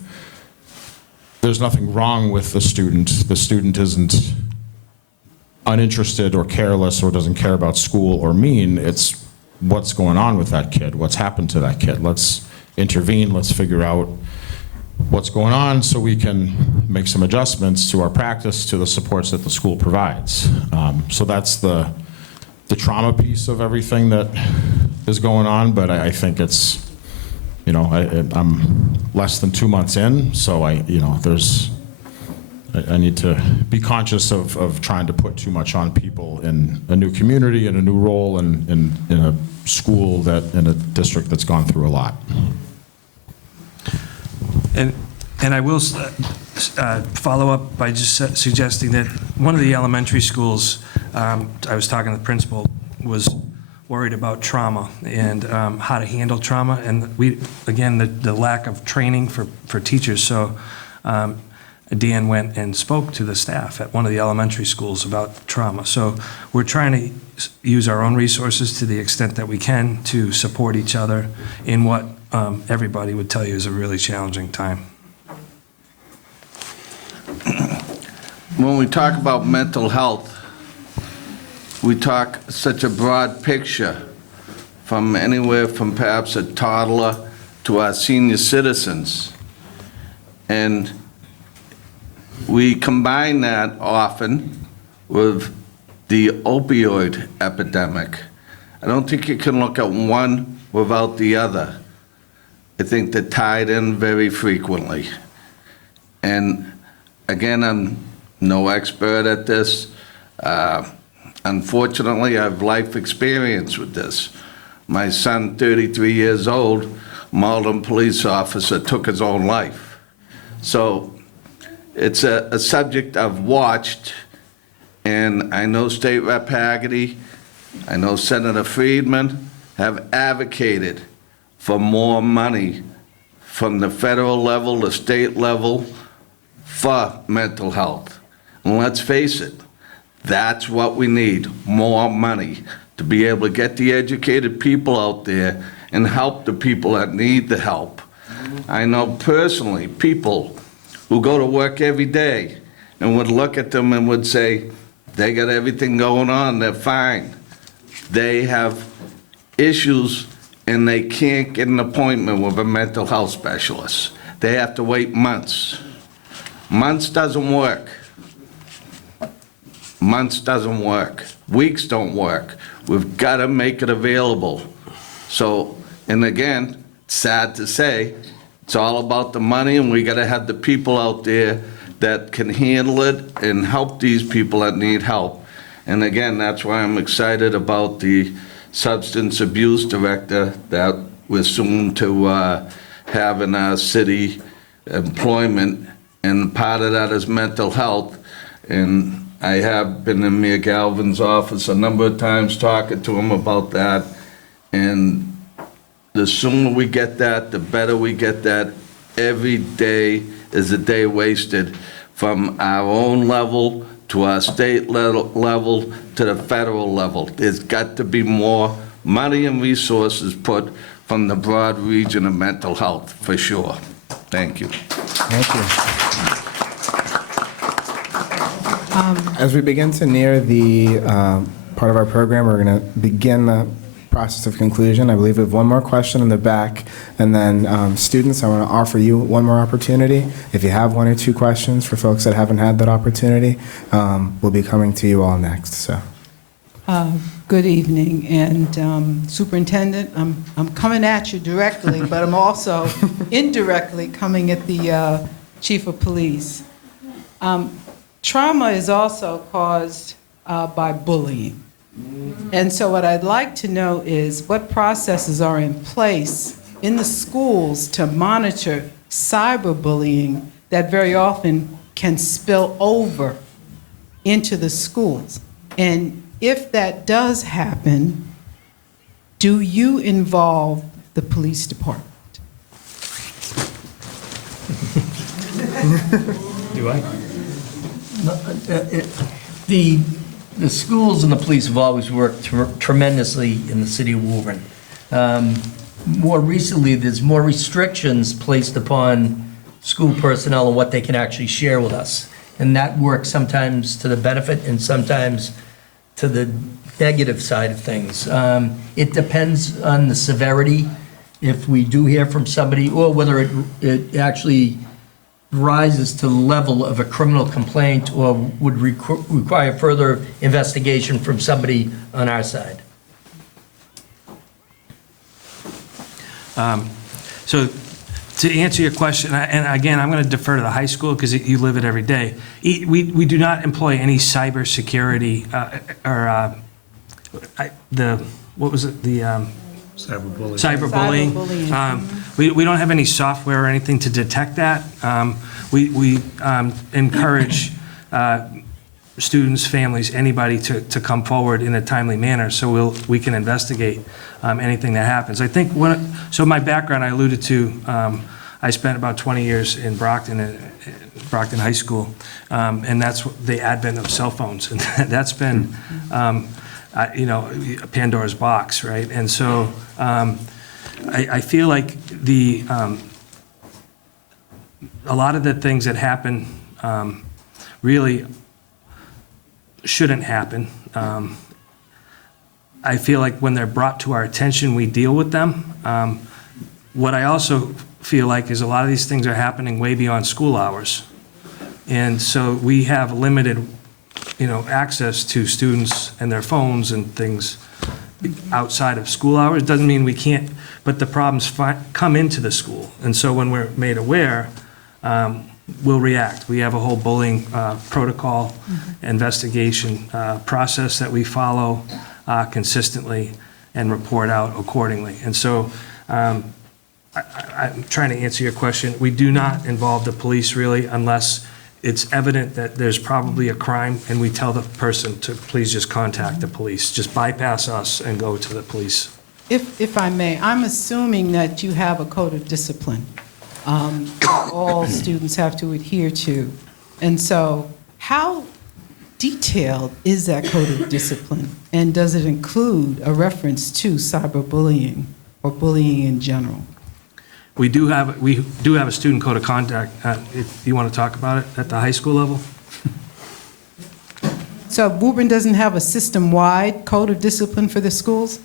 there's nothing wrong with the student. The student isn't uninterested or careless or doesn't care about school or mean. It's what's going on with that kid, what's happened to that kid. Let's intervene, let's figure out what's going on so we can make some adjustments to our practice, to the supports that the school provides. So that's the trauma piece of everything that is going on, but I think it's, you know, I'm less than 2 months in, so I need to be conscious of trying to put too much on people in a new community, in a new role, and in a school in a district that's gone through a lot. And I will follow up by just suggesting that one of the elementary schools, I was talking to the principal, was worried about trauma and how to handle trauma. And again, the lack of training for teachers. So Dan went and spoke to the staff at one of the elementary schools about trauma. So we're trying to use our own resources to the extent that we can to support each other in what everybody would tell you is a really challenging time. When we talk about mental health, we talk such a broad picture, from anywhere from perhaps a toddler to our senior citizens. And we combine that often with the opioid epidemic. I don't think you can look at one without the other. I think they're tied in very frequently. And again, I'm no expert at this. Unfortunately, I have life experience with this. My son, 33 years old, Malden police officer, took his own life. So it's a subject I've watched, and I know State Rep Haggerty, I know Senator Friedman have advocated for more money from the federal level, the state level, for mental health. And let's face it, that's what we need, more money to be able to get the educated people out there and help the people that need the help. I know personally people who go to work every day and would look at them and would say, they got everything going on, they're fine. They have issues and they can't get an appointment with a mental health specialist. They have to wait months. Months doesn't work. Months doesn't work. Weeks don't work. We've got to make it available. So, and again, sad to say, it's all about the money, and we got to have the people out there that can handle it and help these people that need help. And again, that's why I'm excited about the substance abuse director that we're soon to have in our city employment, and part of that is mental health. And I have been in Mayor Galvin's office a number of times talking to him about that, and the sooner we get that, the better we get that. Every day is a day wasted, from our own level to our state level to the federal level. There's got to be more money and resources put from the broad region of mental health, for sure. Thank you. Thank you. As we begin to near the part of our program, we're going to begin the process of conclusion. I believe we have one more question in the back, and then students, I want to offer you one more opportunity. If you have one or two questions for folks that haven't had that opportunity, we'll be coming to you all next. So, good evening, and Superintendent, I'm coming at you directly, but I'm also indirectly coming at the Chief of Police. Trauma is also caused by bullying. And so what I'd like to know is what processes are in place in the schools to monitor cyberbullying that very often can spill over into the schools. And if that does happen, do you involve the police department? Do I? The schools and the police have always worked tremendously in the city of Woburn. More recently, there's more restrictions placed upon school personnel and what they can actually share with us. And that works sometimes to the benefit and sometimes to the negative side of things. It depends on the severity, if we do hear from somebody, or whether it actually rises to the level of a criminal complaint or would require further investigation from somebody on our side. So to answer your question, and again, I'm going to defer to the high school because you live it every day. We do not employ any cybersecurity what was it? The cyberbullying. We don't have any software or anything to detect that. We encourage students, families, anybody to come forward in a timely manner so we can investigate anything that happens. I think so my background I alluded to, I spent about 20 years in Brockton High School, and that's the advent of cell phones, and that's been Pandora's box, right? And so I feel like a lot of the things that happen really shouldn't happen. I feel like when they're brought to our attention, we deal with them. What I also feel like is a lot of these things are happening way beyond school hours. And so we have limited, access to students and their phones and things outside of school hours. Doesn't mean we can't, but the problems come into the school. And so when we're made aware, we'll react. We have a whole bullying protocol, investigation process that we follow consistently and report out accordingly. And so I'm trying to answer your question. We do not involve the police really unless it's evident that there's probably a crime and we tell the person to please just contact the police. Just bypass us and go to the police. If I may, I'm assuming that you have a code of discipline all students have to adhere to. And so how detailed is that code of discipline? And does it include a reference to cyberbullying or bullying in general? We do have a student code of conduct. If you want to talk about it at the high school level. So Woburn doesn't have a system-wide code of discipline for the schools?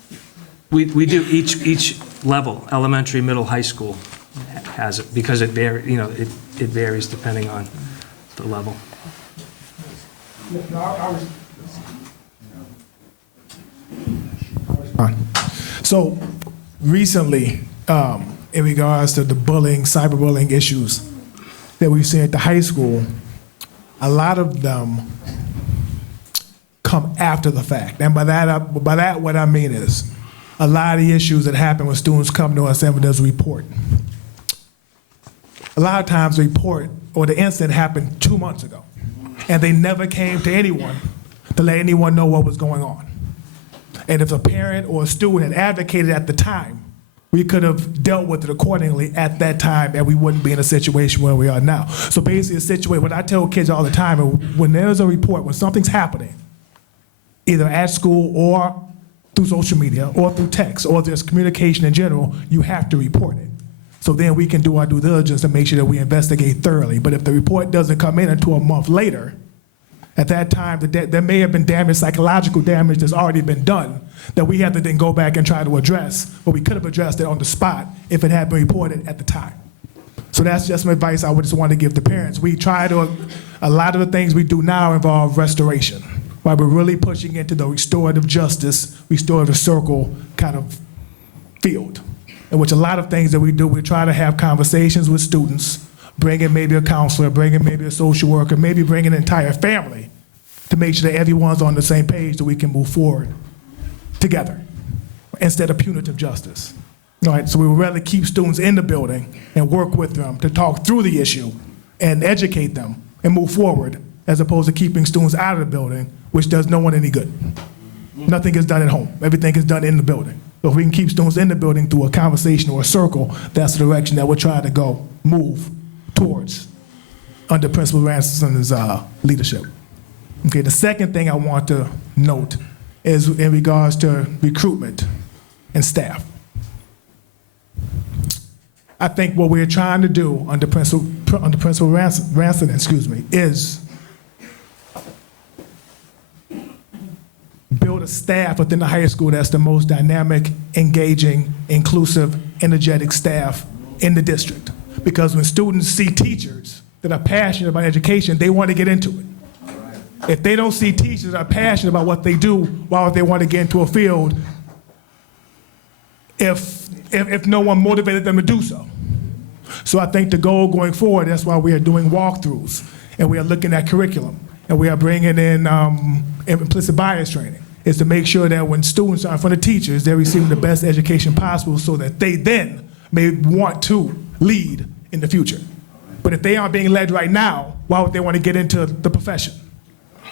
We do each level, elementary, middle, high school has it because it varies depending on the level. So recently, in regards to the bullying, cyberbullying issues that we've seen at the high school, a lot of them come after the fact. And by that, what I mean is, a lot of the issues that happen when students come to us and there's a report. A lot of times the report or the incident happened 2 months ago, and they never came to anyone to let anyone know what was going on. And if a parent or a student had advocated at the time, we could have dealt with it accordingly at that time, and we wouldn't be in a situation where we are now. So basically, a situation, what I tell kids all the time, when there's a report, when something's happening, either at school or through social media or through text or there's communication in general, you have to report it. So then we can do our due diligence to make sure that we investigate thoroughly. But if the report doesn't come in until a month later, at that time, there may have been damage, psychological damage that's already been done that we have to then go back and try to address, but we could have addressed it on the spot if it had been reported at the time. So that's just some advice I would just want to give the parents. We try to, a lot of the things we do now involve restoration, while we're really pushing into the restorative justice, restorative circle kind of field, in which a lot of things that we do, we try to have conversations with students, bring in maybe a counselor, bring in maybe a social worker, maybe bring in an entire family to make sure that everyone's on the same page so we can move forward together instead of punitive justice. All right, so we would rather keep students in the building and work with them to talk through the issue and educate them and move forward as opposed to keeping students out of the building, which does no one any good. Nothing is done at home. Everything is done in the building. So if we can keep students in the building through a conversation or a circle, that's the direction that we're trying to move towards under Principal Ranson's leadership. Okay, the second thing I want to note is in regards to recruitment and staff. I think what we're trying to do under Principal Ranson, is a staff within the high school that's the most dynamic, engaging, inclusive, energetic staff in the district. Because when students see teachers that are passionate about education, they want to get into it. If they don't see teachers that are passionate about what they do, why would they want to get into a field if no one motivated them to do so? So I think the goal going forward, that's why we are doing walkthroughs, and we are looking at curriculum, and we are bringing in implicit bias training, is to make sure that when students are in front of teachers, they're receiving the best education possible so that they then may want to lead in the future. But if they aren't being led right now, why would they want to get into the profession?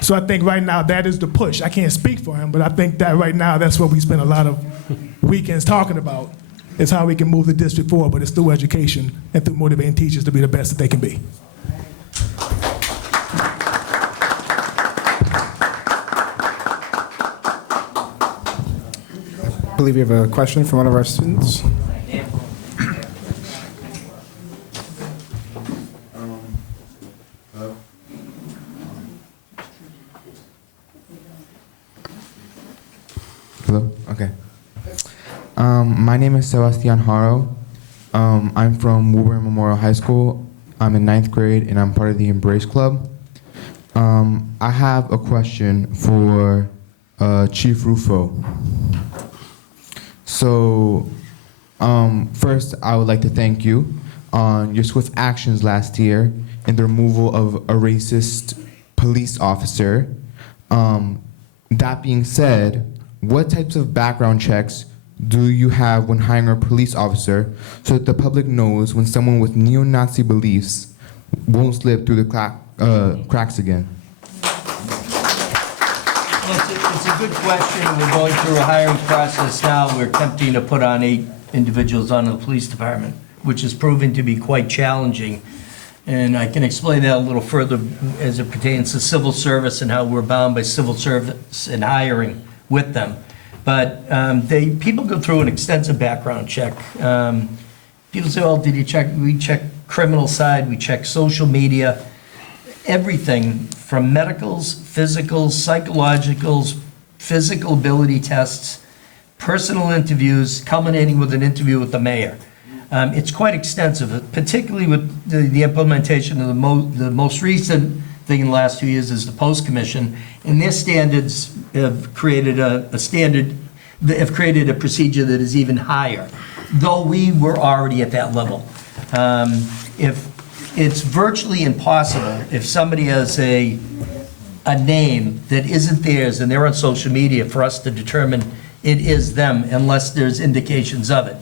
So I think right now that is the push. I can't speak for him, but I think that right now that's what we spend a lot of weekends talking about, is how we can move the district forward, but it's through education and through motivating teachers to be the best that they can be. I believe we have a question from one of our students. Hello? Okay. My name is Sebastian Haro. I'm from Woburn Memorial High School. I'm in 9th grade and I'm part of the Embrace Club. I have a question for Chief Rufo. So, first, I would like to thank you on your swift actions last year in the removal of a racist police officer. That being said, what types of background checks do you have when hiring a police officer so that the public knows when someone with neo-Nazi beliefs won't slip through the cracks again? Well, it's a good question. We're going through a hiring process now. We're attempting to put on 8 individuals on the police department, which is proving to be quite challenging. And I can explain that a little further as it pertains to civil service and how we're bound by civil service and hiring with them. But people go through an extensive background check. People say, well, did you check? We check criminal side, we check social media, everything from medicals, physicals, psychologicals, physical ability tests, personal interviews, culminating with an interview with the mayor. It's quite extensive, particularly with the implementation of the most recent thing in the last 2 years is the Post Commission, and their standards have created a standard, have created a procedure that is even higher, though we were already at that level. If it's virtually impossible if somebody has a name that isn't theirs and they're on social media for us to determine it is them unless there's indications of it.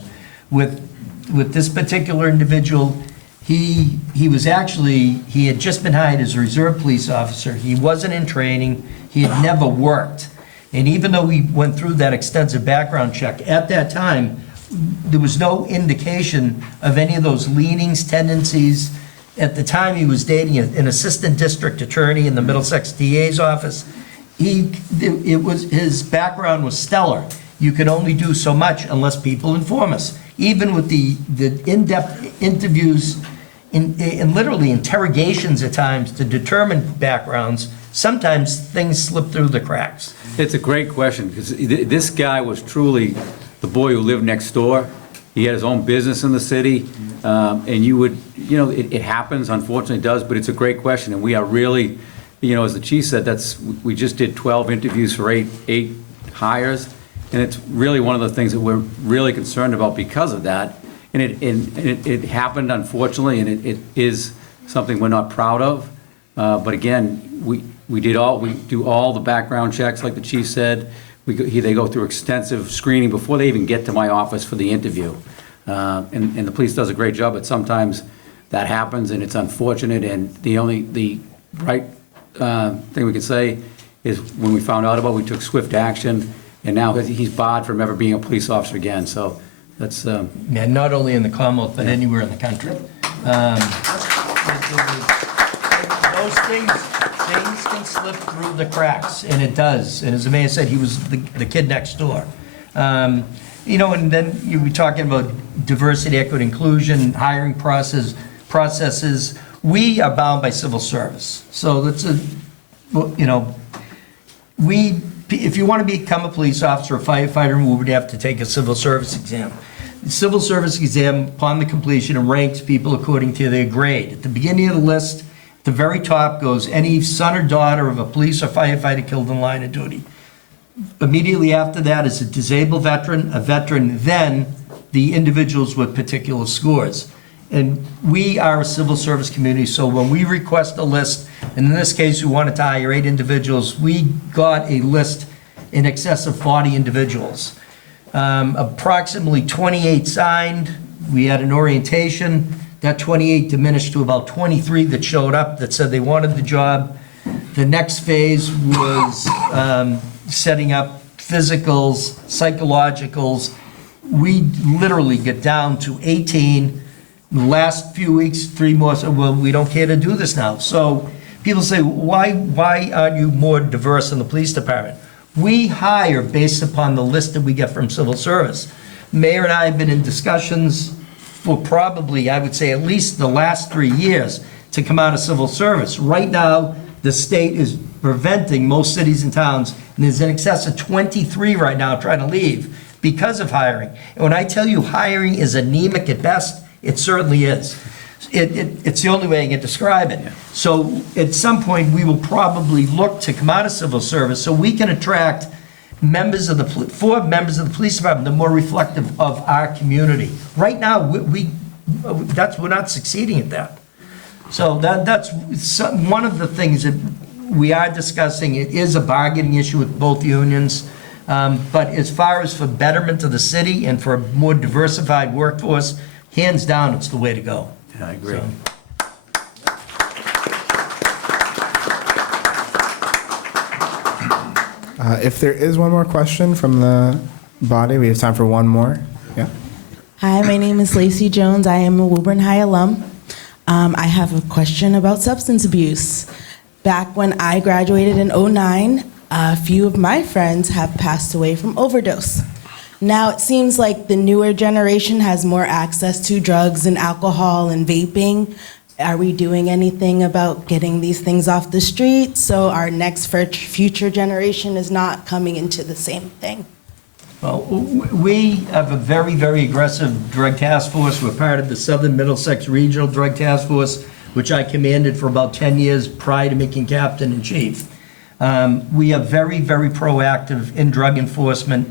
With this particular individual, he had just been hired as a reserve police officer. He wasn't in training. He had never worked. And even though we went through that extensive background check, at that time, there was no indication of any of those leanings, tendencies. At the time, he was dating an assistant district attorney in the Middlesex DA's office. His background was stellar. You can only do so much unless people inform us. Even with the in-depth interviews and literally interrogations at times to determine backgrounds, sometimes things slip through the cracks. It's a great question, because this guy was truly the boy who lived next door. He had his own business in the city, and you would, it happens, unfortunately it does, but it's a great question, and we are really, as the chief said, we just did 12 interviews for eight hires, and it's really one of the things that we're really concerned about because of that, and it happened, unfortunately, and it is something we're not proud of, but again, we do all the background checks, like the chief said. They go through extensive screening before they even get to my office for the interview. And the police does a great job, but sometimes that happens and it's unfortunate. And the right thing we can say is when we found out about it, we took swift action, and now he's barred from ever being a police officer again. So that's... Yeah, not only in the Commonwealth, but anywhere in the country. Those things can slip through the cracks, and it does. And as the mayor said, he was the kid next door. And then you were talking about diversity, equity, inclusion, hiring processes. We are bound by civil service. So that's if you want to become a police officer or firefighter in Woburn, you have to take a civil service exam. The civil service exam, upon the completion, it ranks people according to their grade. At the beginning of the list, at the very top goes any son or daughter of a police or firefighter killed in line of duty. Immediately after that is a disabled veteran, a veteran, then the individuals with particular scores. And we are a civil service community, so when we request a list, and in this case, we wanted to hire 8 individuals, we got a list in excess of 40 individuals. Approximately 28 signed. We had an orientation. That 28 diminished to about 23 that showed up that said they wanted the job. The next phase was setting up physicals, psychologicals. We literally get down to 18. In the last few weeks, 3 more said, well, we don't care to do this now. So people say, why aren't you more diverse in the police department? We hire based upon the list that we get from civil service. Mayor and I have been in discussions for probably, I would say, at least the last 3 years to come out of civil service. Right now, the state is preventing most cities and towns, and there's in excess of 23 right now trying to leave because of hiring. And when I tell you hiring is anemic at best, it certainly is. It's the only way I can describe it. So at some point, we will probably look to come out of civil service so we can attract members of the members of the police department that are more reflective of our community. Right now, we're not succeeding at that. So that's one of the things that we are discussing. It is a bargaining issue with both unions. But as far as for betterment of the city and for a more diversified workforce, hands down, it's the way to go. Yeah, I agree. If there is one more question from the body, we have time for one more. Yeah. Hi, my name is Lacey Jones. I am a Woburn High alum. I have a question about substance abuse. Back when I graduated in '09, a few of my friends have passed away from overdose. Now it seems like the newer generation has more access to drugs and alcohol and vaping. Are we doing anything about getting these things off the street so our next future generation is not coming into the same thing? Well, we have a very, very aggressive drug task force. We're part of the Southern Middlesex Regional Drug Task Force, which I commanded for about 10 years prior to making captain in chief. We are very, very proactive in drug enforcement,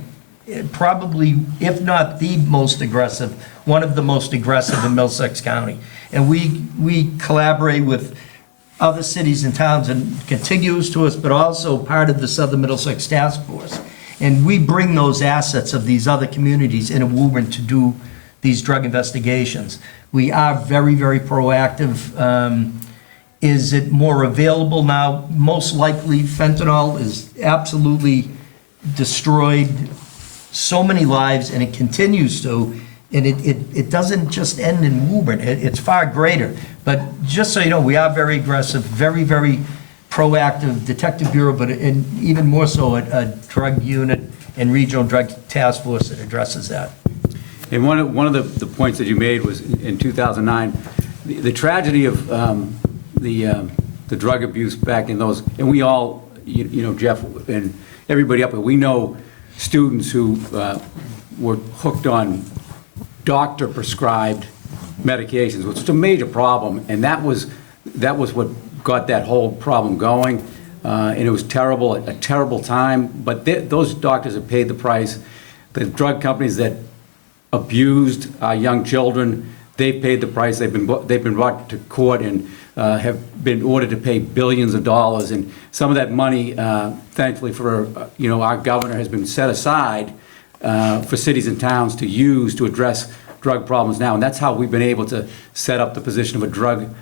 probably, if not the most aggressive, one of the most aggressive in Middlesex County. And we collaborate with other cities and towns and contiguous to us, but also part of the Southern Middlesex Task Force. And we bring those assets of these other communities into Woburn to do these drug investigations. We are very, very proactive. Is it more available now? Most likely, fentanyl is absolutely destroyed so many lives, and it continues to. And it doesn't just end in Woburn. It's far greater. But just so you know, we are very aggressive, very, very proactive detective bureau, but even more so a drug unit and regional drug task force that addresses that. And one of the points that you made was in 2009, the tragedy of the drug abuse back in those, and we all, you know, Jeff and everybody up there, we know students who were hooked on doctor-prescribed medications, which is a major problem, and that was what got that whole problem going, and it was terrible, a terrible time, but those doctors have paid the price. The drug companies that abused our young children, they've paid the price. They've been brought to court and have been ordered to pay billions of dollars, and some of that money, thankfully for our governor, has been set aside for cities and towns to use to address drug problems now, and that's how we've been able to set up the position of a drug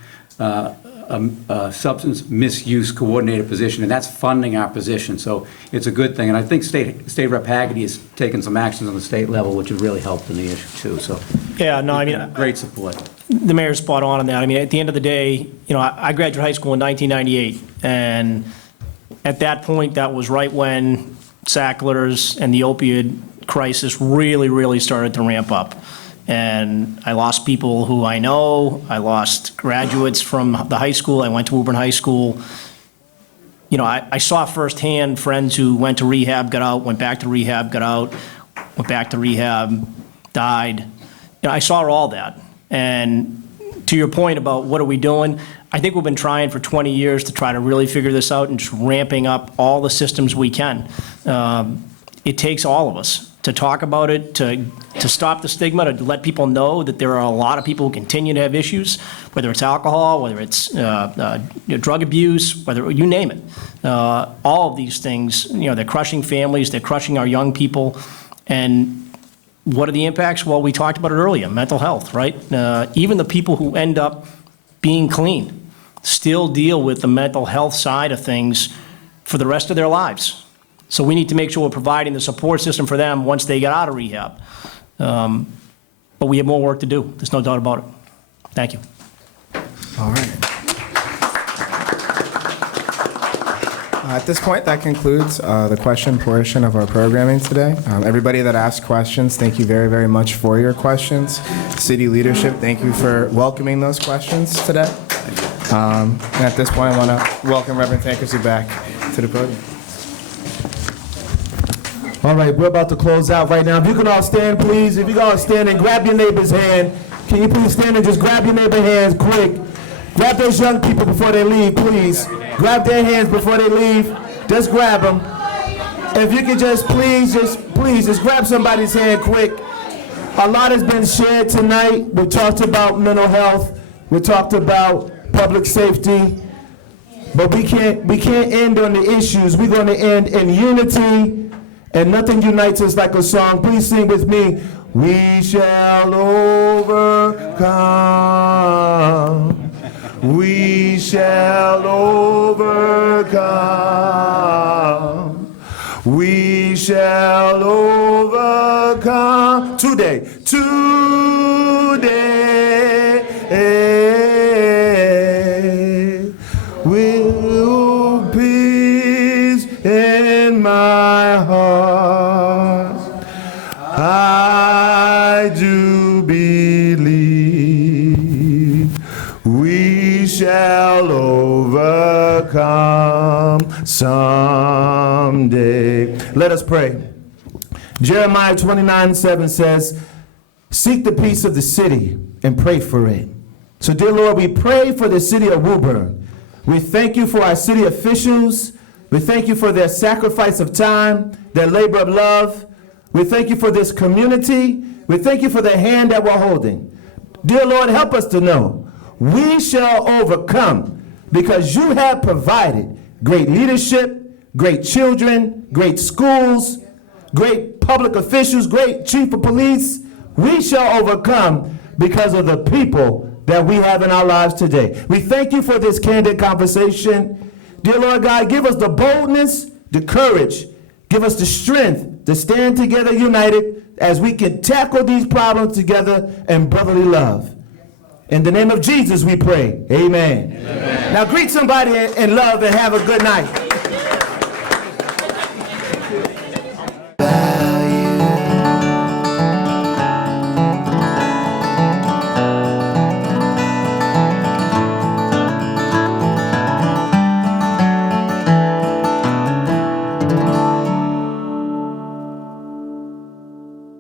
substance misuse coordinator position, and that's funding our position. So it's a good thing, and I think State Rep Haggerty has taken some actions on the state level, which have really helped in the issue too. So yeah, no, I mean, great support. The mayor's spot on that. I mean, at the end of the day, I graduated high school in 1998, and at that point, that was right when Sacklers and the opioid crisis really, really started to ramp up. And I lost people who I know. I lost graduates from the high school. I went to Woburn High School. I saw firsthand friends who went to rehab, got out, went back to rehab, got out, went back to rehab, died. I saw all that. And to your point about what are we doing, I think we've been trying for 20 years to try to really figure this out and just ramping up all the systems we can. It takes all of us to talk about it, to stop the stigma, to let people know that there are a lot of people who continue to have issues, whether it's alcohol, whether it's drug abuse, whether you name it. All of these things, they're crushing families, they're crushing our young people. And what are the impacts? Well, we talked about it earlier, mental health, right? Even the people who end up being clean still deal with the mental health side of things for the rest of their lives. So we need to make sure we're providing the support system for them once they get out of rehab. But we have more work to do. There's no doubt about it. Thank you. All right. At this point, that concludes the question portion of our programming today. Everybody that asked questions, thank you very, very much for your questions. City leadership, thank you for welcoming those questions today. And at this point, I want to welcome Reverend Tankersley back to the podium. All right, we're about to close out right now. If you can all stand, please. If you can all stand and grab your neighbor's hand. Can you please stand and just grab your neighbor's hands quick? Grab those young people before they leave, please. Grab their hands before they leave. Just grab them. If you could just please grab somebody's hand quick. A lot has been shared tonight. We talked about mental health. We talked about public safety. But we can't end on the issues. We're going to end in unity. And nothing unites us like a song. Please sing with me. We shall overcome. We shall overcome. We shall overcome. Today. Will peace in my heart. I do believe we shall overcome someday. Let us pray. Jeremiah 29:7 says, seek the peace of the city and pray for it. So dear Lord, we pray for the city of Woburn. We thank you for our city officials. We thank you for their sacrifice of time, their labor of love. We thank you for this community. We thank you for the hand that we're holding. Dear Lord, help us to know we shall overcome because you have provided great leadership, great children, great schools, great public officials, great chief of police. We shall overcome because of the people that we have in our lives today. We thank you for this candid conversation. Dear Lord God, give us the boldness, the courage, give us the strength to stand together united as we can tackle these problems together in brotherly love. In the name of Jesus we pray, amen. Now greet somebody in love and have a good night.